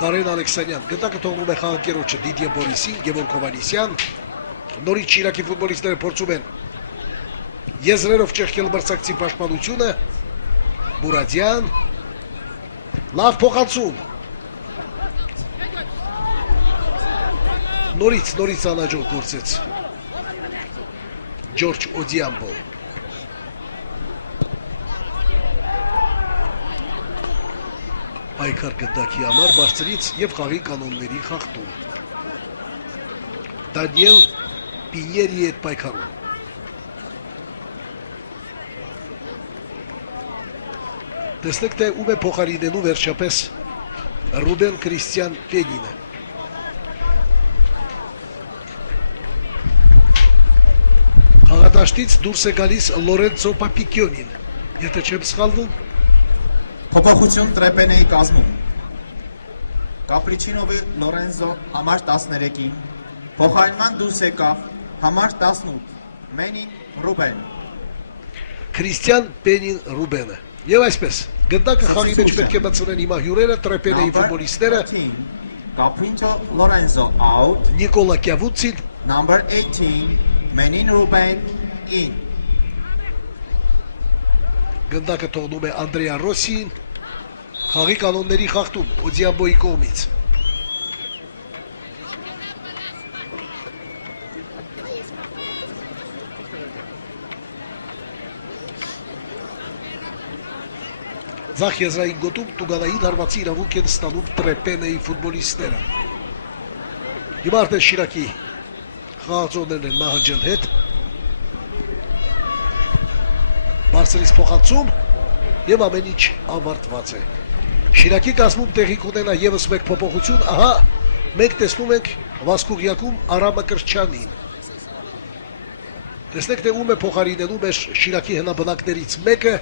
Կարեն Ալեքսանյան, գնդակը թողնում է խաղակերոջը Դիդիե Բորիսին, Գևորգ Հովանիսյան, նորից Շիրակի ֆուտբոլիստները փորձում են եզրերով ճեղքել մրցակցի պաշտպանությունը, Մուրադյան, լավ փոխանցում, նորից անաջող գործեց Ջորջ Օդիամբո։ Պայքար գնդակի համար բարձրից և խաղի կանոնների խախտում։ Դանիել Պինյերի հետ պայքարում։ Տեսնեք, թե ում է փոխարինելու վերջապես Ռուբեն Քրիստիան Պենինը։ Խաղադաշտից դուրս է գալիս Լորենցո Պապիկյոնին, եթե չեմ սխալվում։ Փոփոխություն Տրեպենեի կազմում։ Կապրիչինովի Լորենզո համար 13-ին, փոխարինման դուրս եկավ համար 18 Մենին Ռուբեն։ Քրիստիան Պենին Ռուբենը։ Եվ այսպես, գնդակը խաղի մեջ պետք է մտցնեն հիմա հյուրերը Տրեպենեի ֆուտբոլիստները Կապրինչո Լորենզո out, Նիկոլա Կյավուցին, number 18 Մենին Ռուբեն in։ գնդակը թողնում է Անդրեա Ռոսին, խաղի կանոնների խախտում Օդիամբոյի կողմից։ Ձախ եզրային գոտում տուգանային հարվածի իրավունք են ստանում Տրեպենեի ֆուտբոլիստները։ Հիմա արդեն Շիրակի խաղացողներն են նահանջել հետ։ Բարձրից փոխանցում և ամեն ինչ ավարտված է։ Շիրակի կազմում տեղի կունենա ևս մեկ փոփոխություն, ահա մենք տեսնում ենք Վասկուղյակում Արամը Կրչյանին։ Տեսնեք, թե ում է փոխարինելու մեր Շիրակի հնաբնակներից մեկը։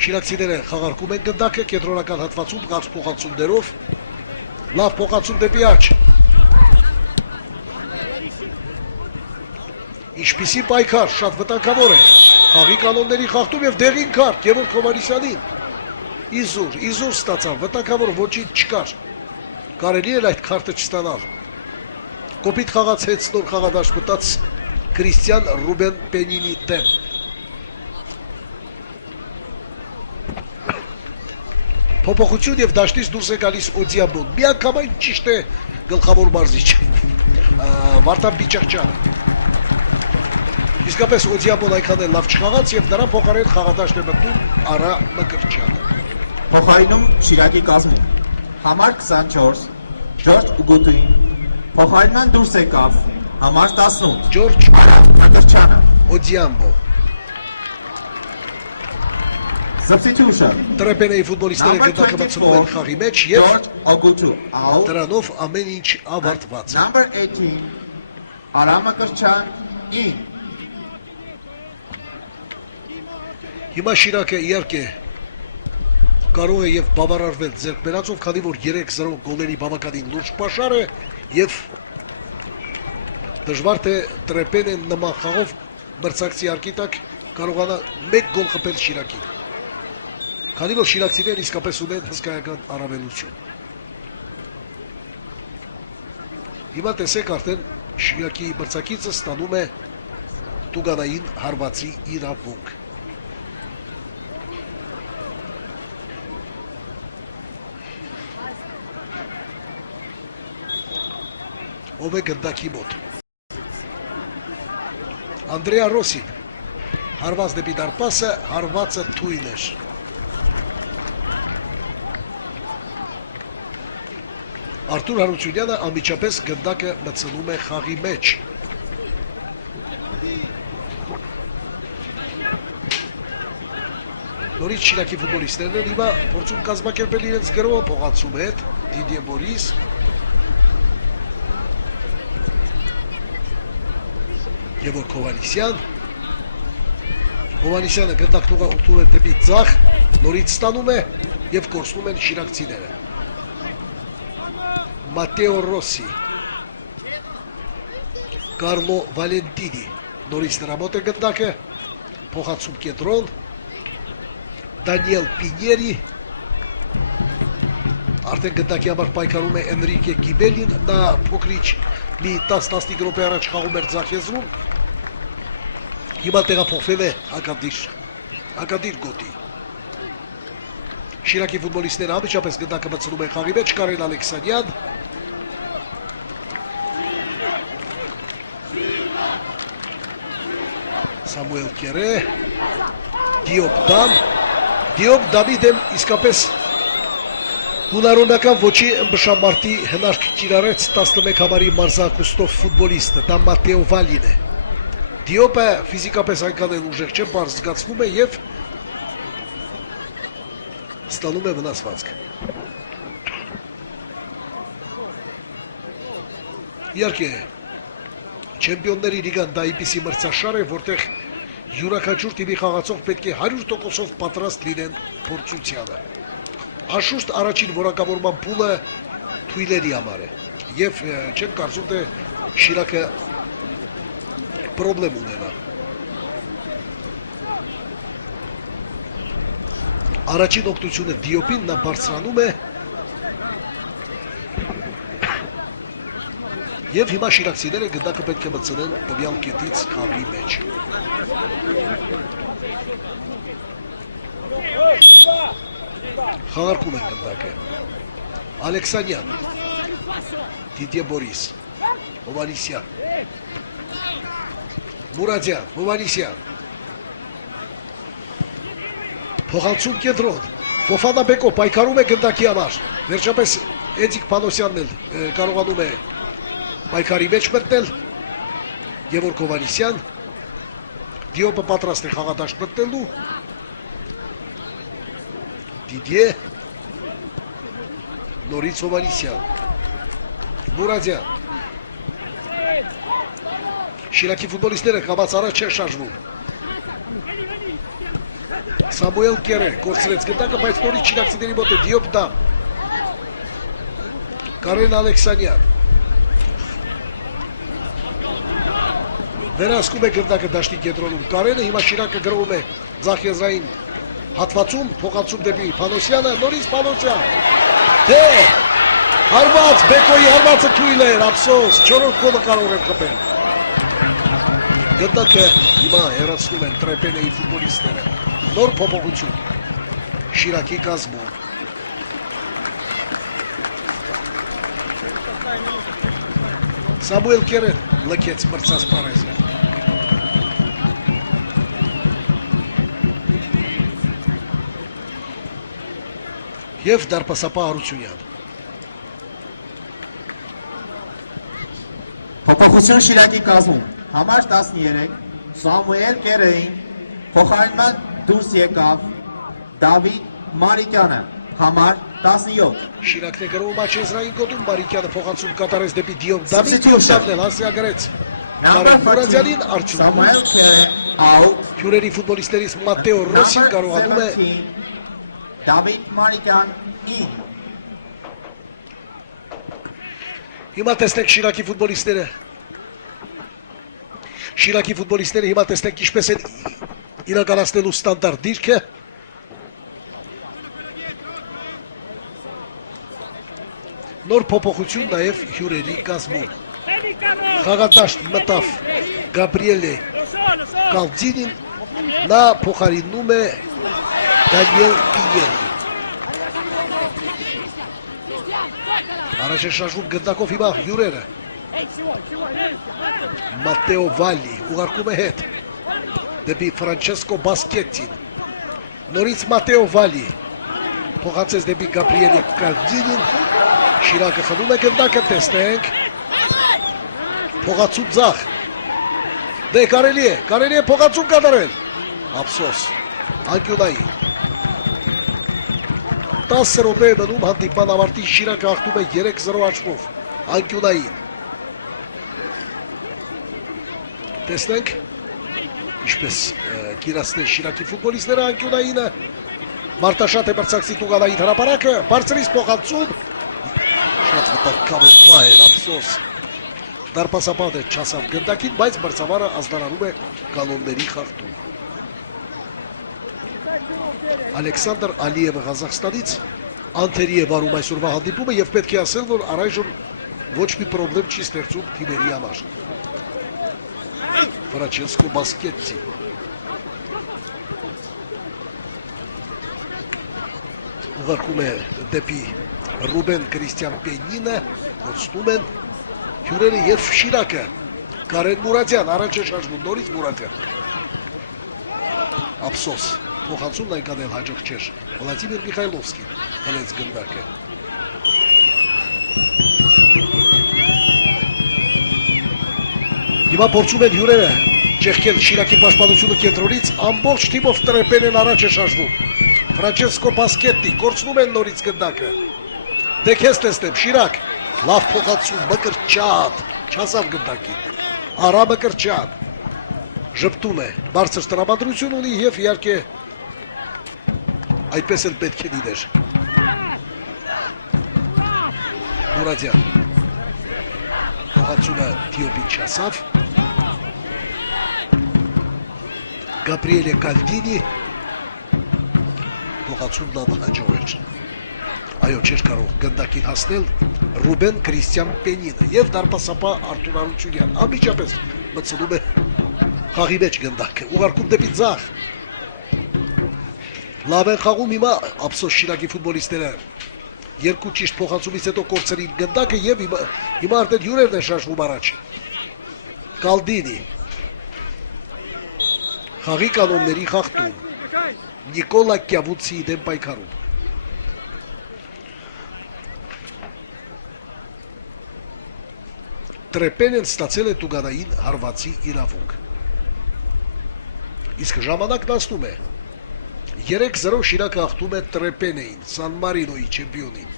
Շիրակցիները խաղարկում են գնդակը կենտրոնական հատվածում կարճ փոխանցումներով։ Լավ փոխանցում դեպի աջ։ Ինչպիսի պայքար, շատ վտանգավոր է։ Խաղի կանոնների խախտում և դեղին քարտ Գևորգ Հովանիսյանին։ Իզուր ստացավ, վտանգավոր ոչինչ չկար։ Կարելի էր այդ քարտը չստանալ։ Կոպիտ խաղացեց նոր խաղադաշտ մտած Քրիստիան Ռուբեն Պենինի դեմ։ Փոփոխություն և դաշտից դուրս է գալիս Օդիամբոն։ Միանգամայն ճիշտ է գլխավոր մարզիչ Վարդան Բիճաղճյանը։ Իսկապես Օդիամբոն այնքան էլ լավ չխաղաց և նրա փոխարեն խաղադաշտ է մտնում Արա Մկրտչյանը։ Փոխարինում Շիրակի կազմում համար 24 Ջորջ Ուգուտուին, փոխարինման դուրս եկավ համար 18 Ջորջ Կրչյանը։ Օդիամբո։ Substitution Տրեպենեի ֆուտբոլիստները գնդակը մտցնում են խաղի մեջ և Ջորջ Օգուտու out, դրանով ամեն ինչ ավարտված է։ number 18 Արամը Կրչյան in։ Հիմա Շիրակը իհարկե կարող է և բավարարվել ձեռք բերածով, քանի որ 3-0 գոլերի բավականին լուրջ պաշար է և դժվար թե Տրեպենեն նման խաղով մրցակցի արկի տակ կարողանա 1 գոլ խփել Շիրակին։ Քանի որ շիրակցիներն իսկապես ունեն հսկայական առավելություն։ Հիմա տեսեք արդեն Շիրակի մրցակիցը ստանում է տուգանային հարվածի իրավունք։ Ով է գնդակի մոտ։ Անդրեա Ռոսին, հարված դեպի դարպասը, հարվածը թույլ էր։ Արտուր Հարությունյանը անմիջապես գնդակը մտցնում է խաղի մեջ։ Նորից Շիրակի ֆուտբոլիստներն են հիմա փորձում կազմակերպել իրենց գրոհը փոխանցում հետ։ Դիդիե Բորիս Եվոր Հովանիսյան Հովանիսյանը գնդակնուղը ուտում է դեպի ձախ, նորից ստանում է և կորսնում են շիրակցիները։ Մատեո Ռոսի Կարլո Վալենտինի նորից նրա մոտ է գնդակը, փոխացում կենտրոն, Դանիել Պինյերի, արդեն գնդակի համար պայքարում է Էնրիկե Գիբելին, նա փոքրիչ մի 10-15 րոպե առաջ խաղում էր ձախ եզրում, հիմա տեղափոխվել է հակադիր գոտի։ Շիրակի ֆուտբոլիստները ամիջապես գնդակը մտցնում են խաղի մեջ, Կարեն Ալեքսանյան, Սամուել Կերե, Դիոպ Դամի դեմ իսկապես հունարոնական ոչի ըմբշամարտի հնարք կիրարեց 11 համարի մարզակուստով ֆուտբոլիստը, դա Մատեո Վալին է։ Դիոպը ֆիզիկապես այնքան էլ ուժեղ չէ, բարձ զգացվում է և ստանում է վնասվածք։ Իհարկե, չեմպիոնների լիգան դա այնպիսի մրցաշար է, որտեղ յուրաքանչյուր թիմի խաղացող պետք է 100%-ով պատրաստ լինեն փորձությանը։ Անշուշտ առաջին որակավորման փուլը թույլերի համար է և չեմ կարծում թե Շիրակը պրոբլեմ ունենա։ Առաջին օգնությունը Դիոպին նա բարձրանում է և հիմա շիրակցիները գնդակը պետք է մտցնեն տվյալ կետից խաղի մեջ։ Խաղարկում են գնդակը։ Ալեքսանյան, Դիդիե Բորիս, Հովանիսյան, Մուրադյան, Հովանիսյան, փոխանցում կենտրոն, Ֆոֆանա Բեկո պայքարում է գնդակի համար, վերջապես Էդիկ Պանոսյանն էլ կարողանում է պայքարի մեջ մտնել, Եվոր Հովանիսյան, Դիոպը պատրաստ է խաղադաշտ մտնելու, Դիդիե, նորից Հովանիսյան, Մուրադյան, Շիրակի ֆուտբոլիստները կամաց առաջ չեն շարժվում, Սամուել Կերե կորցրեց գնդակը, բայց նորից շիրակցիների մոտ է Դիոպ Դամ, Կարեն Ալեքսանյան, վերահսկում է գնդակը դաշտի կենտրոնում, Կարենը հիմա Շիրակը գրովում է ձախ եզրային հատվածում, փոխանցում դեպի Պանոսյանը, նորից Պանոսյան, դե, հարված, Բեկոյի հարվածը թույլ էր, ափսոս, 4-րդ գոլը կարող են խփել։ Գնդակը հիմա հեռացնում են Տրեպենեի ֆուտբոլիստները, նոր փոփոխություն Շիրակի կազմում։ Սամուել Կերեն լքեց մրցած պարեզը։ Եվ դարպասապահ Հարությունյան։ Փոփոխություն Շիրակի կազմում։ Համար 13 Սամուել Կերեին փոխարինման դուրս եկավ Դավիթ Մարիկյանը, համար 17։ Շիրակն է գրովում աչեզրային գոտում, Մարիկյանը փոխանցում կատարեց դեպի Դիոպ Դամի, Դիոպ Դամն էլ հասցեագրեց Կարեն Մուրադյանին, Սամուել արդյունքում Կերը out։ հյուրերի ֆուտբոլիստներից Մատեո Ռոսին կարողանում է Դավիթ Մարիկյան in։ Հիմա տեսնենք Շիրակի ֆուտբոլիստները։ Շիրակի ֆուտբոլիստները հիմա տեսնենք ինչպես են իրականացնելու ստանդարտ դիրքը։ Նոր փոփոխություն նաև հյուրերի կազմում։ Խաղադաշտ մտավ Գաբրիելե Կալդինին, նա փոխարինում է Դանիել Պինյերին։ Առաջ է շարժվում գնդակով հիմա հյուրերը։ Մատեո Վալի ուղարկում է հետ դեպի Ֆրանչեսկո Բասկետին, նորից Մատեո Վալի փոխանցեց դեպի Գաբրիելե Կալդինին, Շիրակը խմում է գնդակը, տեսնենք փոխացում ձախ, դե կարելի է փոխացում կատարել, ափսոս, անկյունայի, 10 րոպե է մնում հանդիպման ավարտին Շիրակը հաղթում է 3-0 աչքով անկյունային։ Տեսնենք ինչպես կիրացնեն Շիրակի ֆուտբոլիստները անկյունայինը։ Մարտաշատ է մրցակցի Տուգալային հրապարակը, բարձրից փոխանցում։ Շատ վտանգավոր պահ էր, ափսոս։ Դարպասապատը չասավ գնդակին, բայց մրցավարը ազդարանում է կանոնների խախտում։ Ալեքսանդր Ալիևը Ղազախստանից անթերի է վարում այսօրվա հանդիպումը եւ պետք է ասել, որ առայժմ ոչ մի պրոբլեմ չի ստեղծում թիմերի համար։ Ֆրանչեսկո Բասկետի ուղարկում է դեպի Ռուբեն Կրիստիան Պենինը, կորցնում են հյուրերը եւ Շիրակը։ Կարեն Մուրադյան առաջ է շարժվում, նորից Մուրադյան։ Ափսոս, փոխանցումն այնքան էլ հաջող չէր։ Վլադիմիր Միխայլովսկին հենց գնդակը։ Հիմա փորձում են հյուրերը ճեղքել Շիրակի պաշտպանությունը կենտրոնից, ամբողջ թիմով տրեպեն են առաջ է շարժվում։ Ֆրանչեսկո Բասկետի կորցնում են նորից գնդակը։ Դե քեզ տեսնեմ, Շիրակ, լավ փոխանցում, Մկրտչյան, չասավ գնդակին։ Արա Մկրտչյան ժպտում է, բարձր տրամադրություն ունի եւ իհարկե այդպես էլ պետք է լիներ։ Մուրադյան փոխանցումը Թիոպին չասավ։ Գաբրիելե Կալդինի փոխանցումն անհաջող էր։ Այո, չէր կարող գնդակին հասնել Ռուբեն Կրիստիան Պենինը եւ դարպասապա Արտուր Արությունյան անմիջապես մտցնում է խաղի մեջ գնդակը, ուղարկում դեպի ձախ։ Լավ են խաղում հիմա ափսոս Շիրակի ֆուտբոլիստները։ Երկու ճիշտ փոխանցումից հետո կորցրին գնդակը եւ հիմա արդեն հյուրերն են շարժվում առաջ։ Կալդինի խաղի կանոնների խախտում։ Նիկոլա Կյավուցիի դեմ պայքարում։ Տրեպենեն ստացել է Տուգանային հարվածի իրավունք։ Իսկ ժամանակն անցնում է։ 3-0 Շիրակը հաղթում է Տրեպենեին, Սան Մարինոյի չեմպիոնին։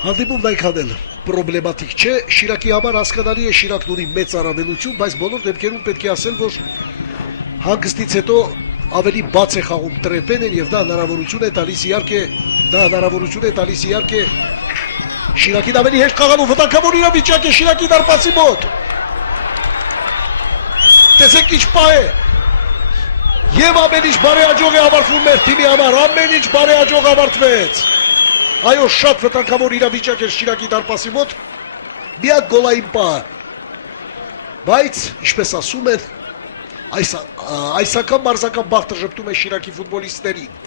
Հանդիպումն այնքան էլ պրոբլեմատիկ չէ, Շիրակի համար հասկանալի է, Շիրակն ունի մեծ առավելություն, բայց բոլոր դեպքերում պետք է ասել, որ հանգստից հետո ավելի բաց է խաղում Տրեպենեն եւ դա հնարավորություն է տալիս իհարկե Շիրակին ավելի հեշտ խաղալու վտանգավոր իրավիճակ է Շիրակի դարպասի մոտ։ Տեսեք ինչ պահ է։ Եվ ամեն ինչ բարեհաջող է ավարտվում մեր թիմի համար, ամեն ինչ բարեհաջող ավարտվեց։ Այո, շատ վտանգավոր իրավիճակ էր Շիրակի դարպասի մոտ։ Միակ գոլային պահ։ Բայց, ինչպես ասում են, այսական մարզական բախտը ժպտում է Շիրակի ֆուտբոլիստներին։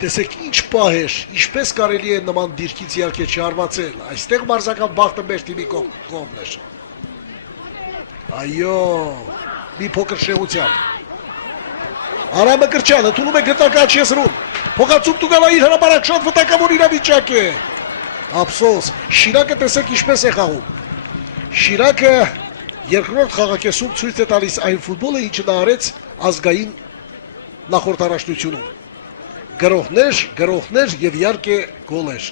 Տեսեք ինչ պահ էր, ինչպես կարելի է նման դիրքից իհարկե չհարվածել, այստեղ մարզական բախտը մեր թիմի կողմն էր։ Այո, մի փոքր շեղությամբ։ Արա Մկրտչյանը թուլում է գտակը աչ եզրում, փոխանցում Տուգալային հրապարակ, շատ վտանգավոր իրավիճակ է։ Ափսոս, Շիրակը տեսեք ինչպես է խաղում։ Շիրակը երկրորդ խաղակեսում ցույց է տալիս այն ֆուտբոլը, ինչը նա արեց ազգային նախորդ առաջնությունում։ Գրողներ եւ իհարկե գոլեր։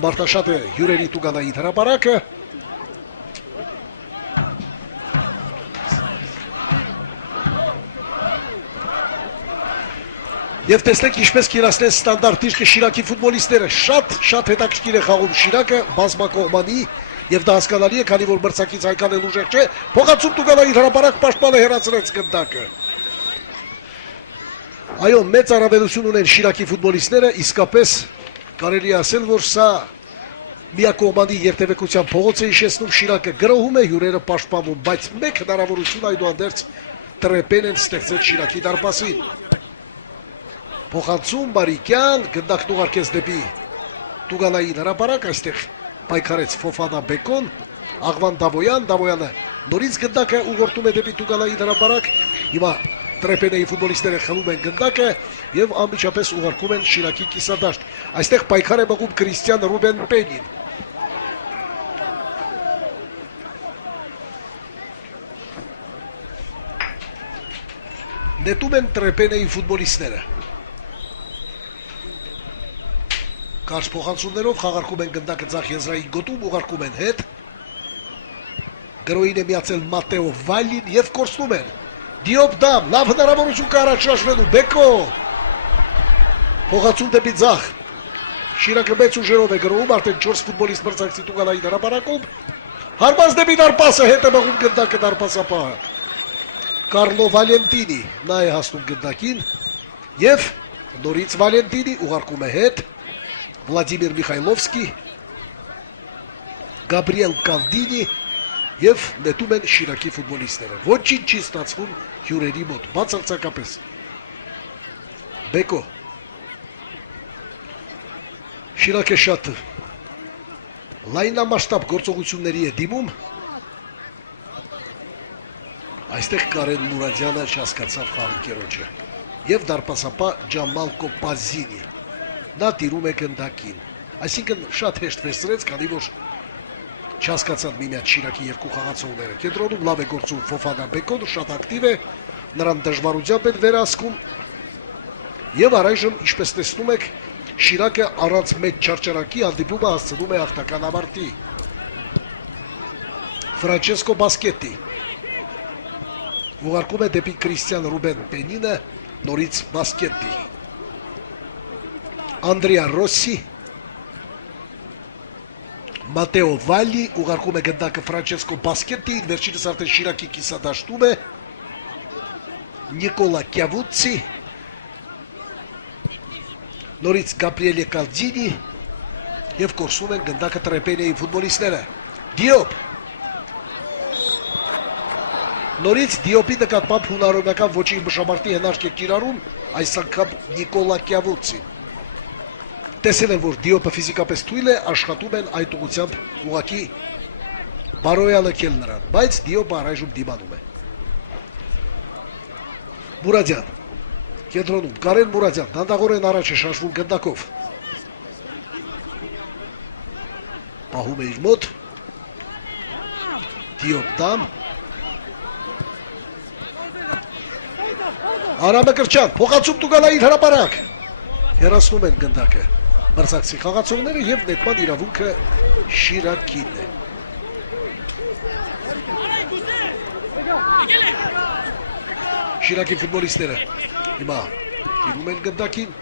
Մարտաշատ է հյուրերի Տուգանային հրապարակը։ Եվ տեսնեք ինչպես կիրացնեն ստանդարտ դիրքը Շիրակի ֆուտբոլիստները, շատ հետաքրքիր է խաղում Շիրակը բազմակողմանի եւ դա հասկանալի է, քանի որ մրցակից այնքան էլ ուժեղ չէ, փոխանցում Տուգանային հրապարակ պաշտպանը հեռացրեց գնդակը։ Այո, մեծ առավելություն ունեն Շիրակի ֆուտբոլիստները, իսկապես կարելի է ասել, որ սա միակողմանի երթևեկության փողոց է հիշեցնում, Շիրակը գրոհում է, հյուրերը պաշտպանվում, բայց մեկ հնարավորություն այդուհանդերձ Տրեպենեն ստեղծեց Շիրակի դարպասին։ Փոխանցում Մարիկյան, գնդակն ուղարկեց դեպի Տուգանային հրապարակ, այստեղ պայքարեց Ֆոֆանա Բեկոն, Աղվան Դավոյանը նորից գնդակը ուղղորդում է դեպի Տուգանային հրապարակ, հիմա Տրեպենեի ֆուտբոլիստները խլում են գնդակը եւ անմիջապես ուղարկում են Շիրակի կիսադաշտ։ Այստեղ պայքար է մղում Կրիստիան Ռուբեն Պենին։ Նետում են Տրեպենեի ֆուտբոլիստները։ Կարճ փոխանցումներով խաղարկում են գնդակը ձախ եզրային գոտում, ուղարկում են հետ։ Գրոյին է միացել Մատեո Վալին եւ կորցնում են։ Դիոպ Դամ, լավ հնարավորություն կա առաջ շարժվելու, Բեկո։ Փոխանցում դեպի ձախ։ Շիրակը մեծ ուժերով է գրովում, արդեն 4 ֆուտբոլիստ մրցակցի տուգալային հրապարակում։ Հարմազ դեպի դարպասը, հետ է մղում գնդակը դարպասապահը։ Կարլո Վալենտինի նա է հասնում գնդակին եւ նորից Վալենտինի ուղարկում է հետ Վլադիմիր Միխայլովսկի, Գաբրիել Կալդինի եւ նետում են Շիրակի ֆուտբոլիստները։ Ոչինչ չի ստացվում հյուրերի մոտ, բացարձակապես։ Բեկո Շիրակը շատ լայնամասշտաբ գործողությունների է դիմում։ Այստեղ Կարեն Մուրադյանը չհասկացավ խաղընկերոջը եւ դարպասապահ Ջամալ Կոպազինի։ Նա տիրում է գնդակին։ Այսինքն շատ հեշտ վերցրեց, քանի որ չհասկացան միմյանց Շիրակի երկու խաղացողները։ Կենտրոնում լավ է գործում Ֆոֆանա Բեկոն, շատ ակտիվ է, նրան դժվարությամբ են վերահսկում։ Եվ առայժմ, ինչպես տեսնում եք, Շիրակը առանց մեծ չարչարակի հանդիպումը հասցնում է հաղթական ավարտի։ Ֆրանչեսկո Բասկետի ուղարկում է դեպի Կրիստիան Ռուբեն Պենինը, նորից Բասկետի։ Անդրեա Ռոսի, Մատեո Վալի ուղարկում է գնդակը Ֆրանչեսկո Բասկետին, վերջինս արդեն Շիրակի կիսադաշտում է։ Նիկոլա Կյավուցի, նորից Գաբրիելե Կալդինի եւ կորսում են գնդակը Տրեպենեի ֆուտբոլիստները։ Դիոպ Նորից Դիոպի նկատմամբ հունարենական ոչի մշամարտի հնարք է կիրառում, այս անգամ Նիկոլա Կյավուցին։ Տեսել են, որ Դիոպը ֆիզիկապես թույլ է, աշխատում են այդ ուղղությամբ ուղղակի բարոյա լքել նրան, բայց Դիոպը առայժմ դիմանում է։ Մուրադյան, կենտրոնում, Կարեն Մուրադյան, դանդաղորեն առաջ է շարժվում գնդակով։ Պահում է իր մոտ, Դիոպ Դամ, Արամը Կրչյան, փոխացում տուգալային հրապարակ։ Հեռացնում են գնդակը մրցակցի խաղացողները եւ նետման իրավունքը Շիրակին է։ Շիրակի ֆուտբոլիստները հիմա գնում են գնդակին։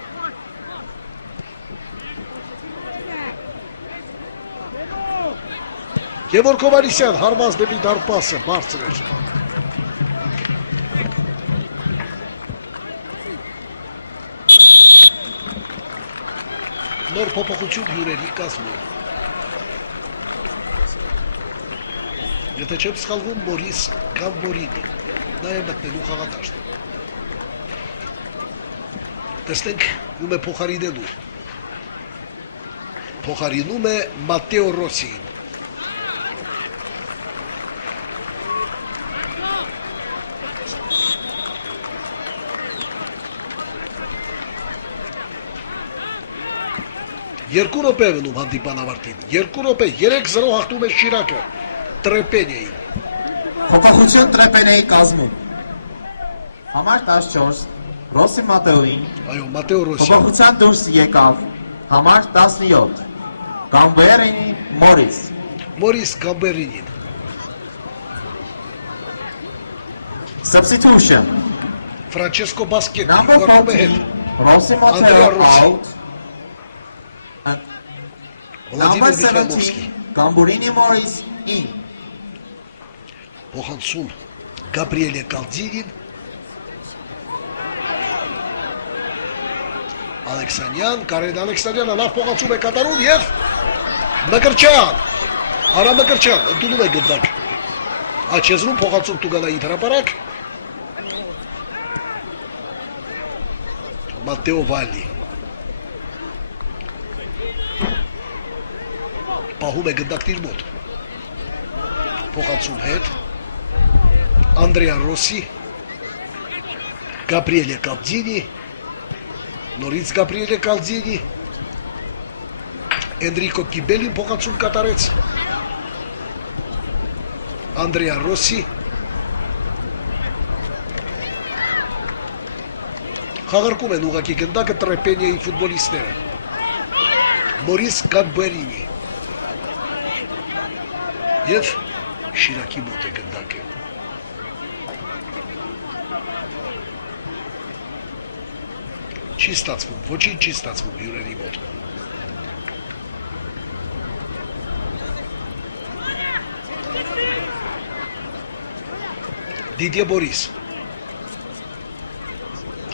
Գևորգ Հովհաննիսյան հարմազ դեպի դարպասը բարձր էր։ Նոր փոփոխություն հյուրերի կազմում։ Եթե չեմ սխալվում, Մորիս Գամբորինի, նա է մտնելու խաղադաշտ։ Տեսնենք, ում է փոխարինելու։ Փոխարինում է Մատեո Ռոսիին։ Երկու րոպե է մնում հանդիպան ավարտին։ 2 րոպե 3-0 հաղթում է Շիրակը Տրեպենեին։ Փոփոխություն Տրեպենեի կազմում։ Համար 14 Ռոսի Մատեոին, Այո, Մատեո Ռոսի։ փոփոխության դուրս եկավ։ Համար 17 Գամբերինի Մորիս։ Մորիս Գամբերինին։ Substitution Ֆրանչեսկո Բասկետի Number ուղարկում է 14 հետ։ Ռոսի Անդրեա Մատեո Ռոսի։ out Վլադիմիր Number Միխայլովսկի։ 17 Գամբերինի Մորիս in Փոխանցում Գաբրիելե Կալդինին։ Ալեքսանյան, Կարեն Ալեքսանյանը լավ փոխանցում է կատարում եւ Մկրչյան։ Արամ Մկրչյան ընդունում է գնդակ։ Աչեզրում փոխանցում տուգալային հրապարակ։ Մատեո Վալի։ Պահում է գնդակն իր մոտ։ Փոխանցում հետ։ Անդրեա Ռոսի, Գաբրիելե Կալդինի, նորից Գաբրիելե Կալդինի, Էնրիկո Կիբելին փոխանցում կատարեց, Անդրեա Ռոսի, Խաղարկում են ուղղակի գնդակը Տրեպենիայի ֆուտբոլիստները։ Մորիս Գագբերինի։ Եվ Շիրակի մոտ է գնդակը։ Չի ստացվում, ոչինչ չի ստացվում հյուրերի մոտ։ Դիդիե Բորիս,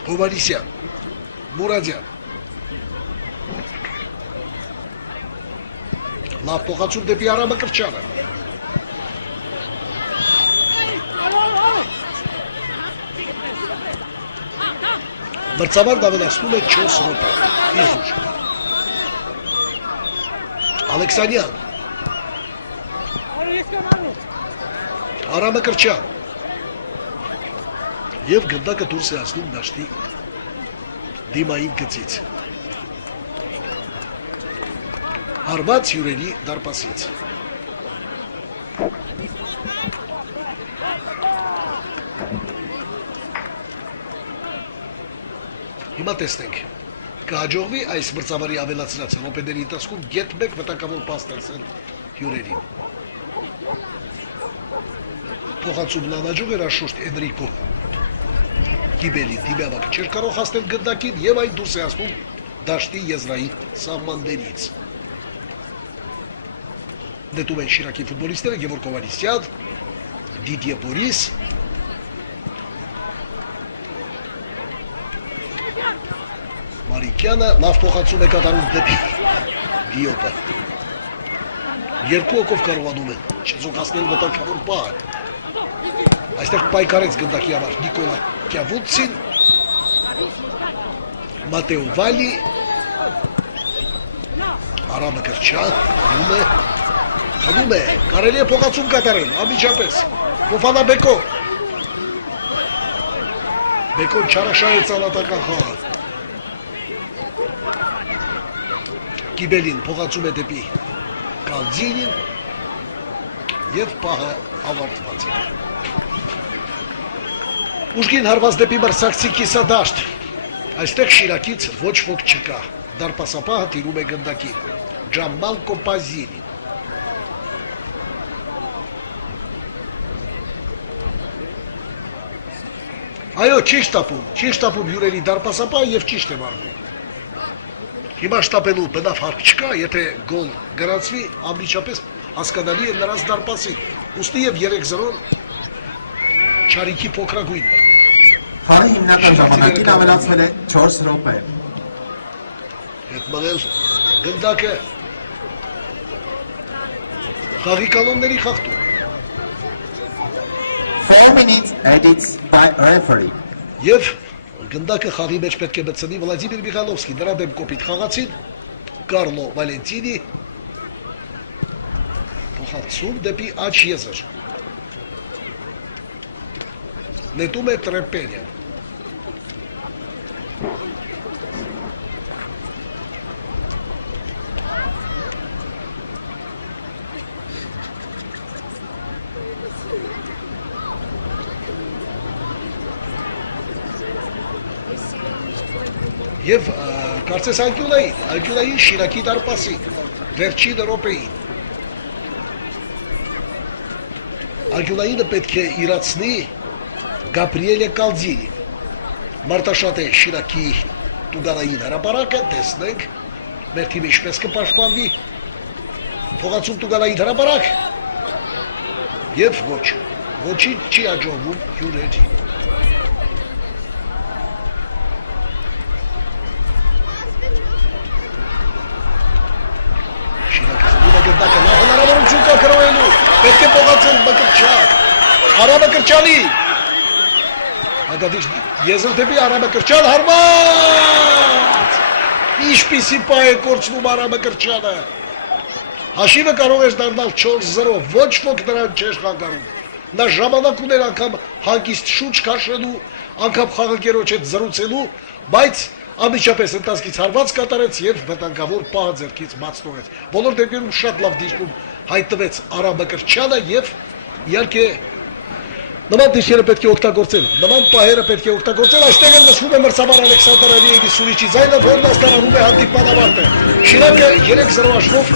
Հովանիսյան, Մուրադյան, լավ փոխացում դեպի Արամը Կրչյանը, մրցավարն ավելացնում է 4 րոպե, Իզուր, Ալեքսանյան, Արամը Կրչյան, և գնդակը դուրս է ասնում դաշտի դիմային գծից։ Հարված հյուրերի դարպասից։ Հիմա տեսնենք, կհաջողվի այս մրցավարի ավելացրած րոպեների ընթացքում գետ մեկ վտակավոր պաս տալսել հյուրերին։ Փոխանցումն անհաջող էր անշուշտ Էնրիկո Գիբելի դիմավակը չէր կարող հասնել գնդակին և այն դուրս է ասնում դաշտի եզրայի սահմաններից։ Նետում են Շիրակի ֆուտբոլիստները Գևորգ Հովանիսյան, Դիդիե Բորիս, Մարիկյանը լավ փոխանցում է կատարում դեպի Դիոպը։ Երկու օկով կարողանում են չեզոքացնել վտակավոր պահը։ Այստեղ պայքարեց գնդակի համար Նիկոլա Կյավուցին, Մատեո Վալի, Արամը Կրչյան, խնում է, կարելի է փոխացում կատարել, ամիջապես, Ֆոֆանա Բեկո, Բեկոն չարաշահեց անատական խաղը, Գիբելին փոխացում է դեպի Կալձինին և պահը ավարտված է։ Ուժգին հարված դեպի մրցակցի կիսադաշտ, այստեղ Շիրակից ոչ ոք չկա, դարպասապահը տիրում է գնդակին, Ջամալկո Պազինին։ Այո, չի շտապում հյուրերի դարպասապահը և ճիշտ է վարվում։ Հիմա շտապելու բնավ հարկ չկա, եթե գոլ գրանցվի, ամբիջապես հասկանալի է նրանց դարպասին, ուստի և 3-0 չարիքի փոքրագույնն է։ Խաղի հիմնական ժամանակին ավելացվել է 4 րոպե։ Հետ մղել գնդակը խաղի կանոնների խախտում։ 4 minutes edits by referee։ Եվ գնդակը խաղի մեջ պետք է մտցնի Վլադիմիր Միխայլովսկի, նրա դեմ կոպիտ խաղացին, Կարլո Վալենտինի, փոխանցում դեպի աջ եզր։ Նետում է Տրեպենյան։ Եվ կարծես Անկյուլային Շիրակի դարպասին, վերջին րոպեին։ Անկյուլայինը պետք է իրացնի Գաբրիելե Կալձինին, մարտաշատ է Շիրակի տուգանային հրապարակը, տեսնենք, մեր թիմը ինչպես կպաշտպանվի, փոխանցում տուգանային հրապարակ, և ոչինչ չի հաջողվում հյուրերին։ Շիրակը խմում է գնդակը, նա հնարավորություն կա գրոհելու, պետք է փոխանցել Մկրտչյան, Արամը Կրչյանի, Հագադիշ եզր դեպի Արամը Կրչյան, հարված, ինչպիսի պահ է կորցնում Արամը Կրչյանը, հաշիվը կարող էր դառնալ 4-0, ոչ ոք նրան չէր խանգարում, նա ժամանակ ուներ անգամ հանգիստ շուչ քաշելու, անգամ խաղակերոջ հետ զրուցելու, բայց ամիջապես ընթացքից հարված կատարեց և վտանգավոր պահը ձեռքից բաց թողեց։ Բոլոր դեպքերում շատ լավ դիրքում հայտնվեց Արամը Կրչյանը և իհարկե Նման դիշերը պետք է օգտագործել, նման պահերը պետք է օգտագործել, այստեղ էլ նշվում է մրցավար Ալեքսանդր Ալիևի սուրիչի ձայնը, որն հասկանալում է հանդիպման ավարտը։ Շիրակը 3-0 աշխով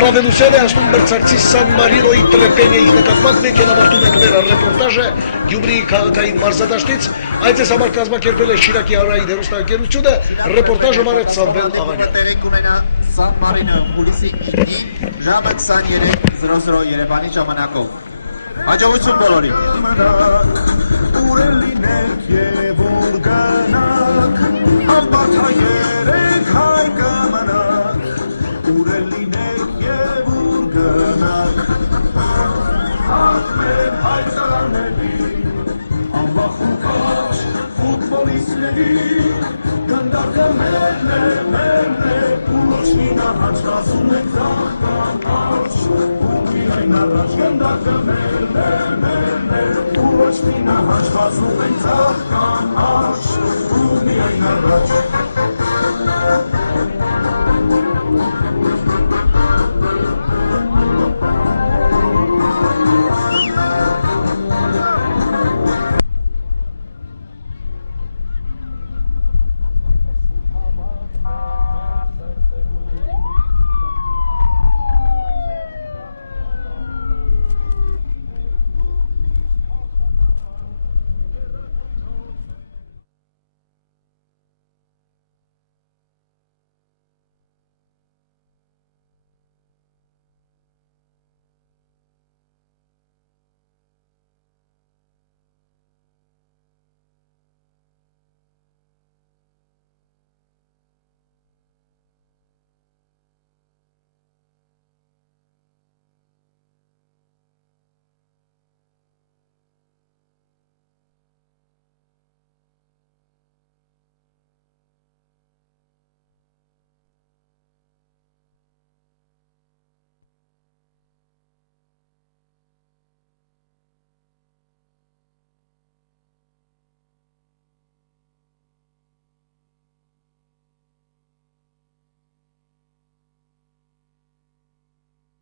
առավելության է հասնում մրցակցի Սան Մարինոյի Տրեպենիայի նկատմամբ։ Մենք են ավարտում ենք մեր ռեպորտաժը Գյումրիի քաղաքային մարզադաշտից։ Այս համար կազմակերպել է Շիրակի հանրային հեռուստաընկերությունը, ռեպորտաժը մարեց Սամվել Աղանյան։ Տեղի կունենա Սան Մարինո հուլիսի 9-ին ժամը 23:00 Երևանի ժամանակով։ Հաջողություն բոլորին։ Let's